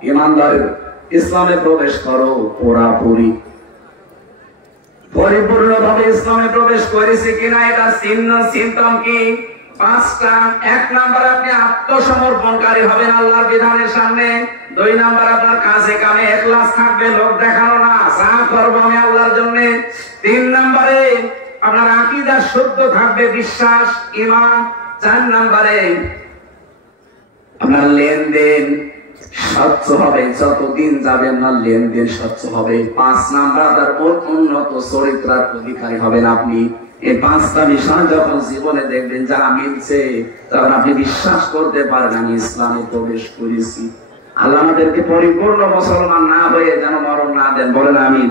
ঈমানদাররা, ইসলামে প্রবেশ করো পুরাপুরি। পরিপূর্ণভাবে ইসলামে প্রবেশ করেছে কিনা এটা চিহ্ন সিম্পটম কি? 5টা। 1 নাম্বার, আপনি আত্মসমর্পণকারী হবেন আল্লাহর বিধানের সামনে। 2 নাম্বার, আপনার কাজে কামে ইখলাস থাকবে, লোক দেখানো না, যা করব আমি আল্লাহর জন্য। 3 নাম্বারে আপনার আকীদা শুদ্ধ থাকবে, বিশ্বাস, ঈমান। 4 নাম্বারে আপনার লেনদেন স্বচ্ছ হবে, যতদিন যাবে আপনার লেনদেন স্বচ্ছ হবে। 5 নাম্বার, আপনার উন্নত চরিত্রের অধিকারী হবেন আপনি। এই 5টা বিষয় যখন জীবনে দেখবেন যা মিলছে, তখন আপনি বিশ্বাস করতে পারেন আমি ইসলামে প্রবেশ করেছি। আল্লাহ আমাদেরকে পরিপূর্ণ মুসলমান না হয়ে যেন মরণ না দেন, বলেন আমিন।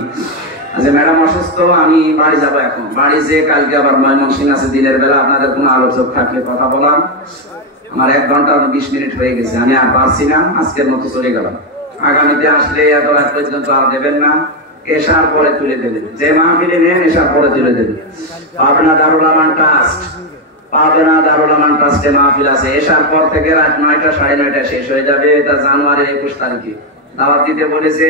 আচ্ছা, ম্যাডাম অসুস্থ, আমি বাড়ি যাবো। এখন বাড়ি যে কালকে আবার ময়মনসিংহ আছে দিনের বেলা, আপনাদের কোনো আলোচক থাকলে কথা বলাম। আমার 1 ঘন্টা 20 মিনিট হয়ে গেছে, আমি আর পারছি না, আজকের মতো চলে গেলাম। আগামীতে আসলে এত রাত পর্যন্ত আর দেবেন না, এশার পরে তুলে দেবেন। যে মাহফিলে নেন এশার পরে তুলে দেবেন। পাবনা দারুল আমান ট্রাস্ট, পাবনা দারুল আমান ট্রাস্টে মাহফিল আছে, এশার পর থেকে রাত 9টা 9:30 শেষ হয়ে যাবে। এটা জানুয়ারির 21 তারিখে দাওয়াত দিতে বলেছে।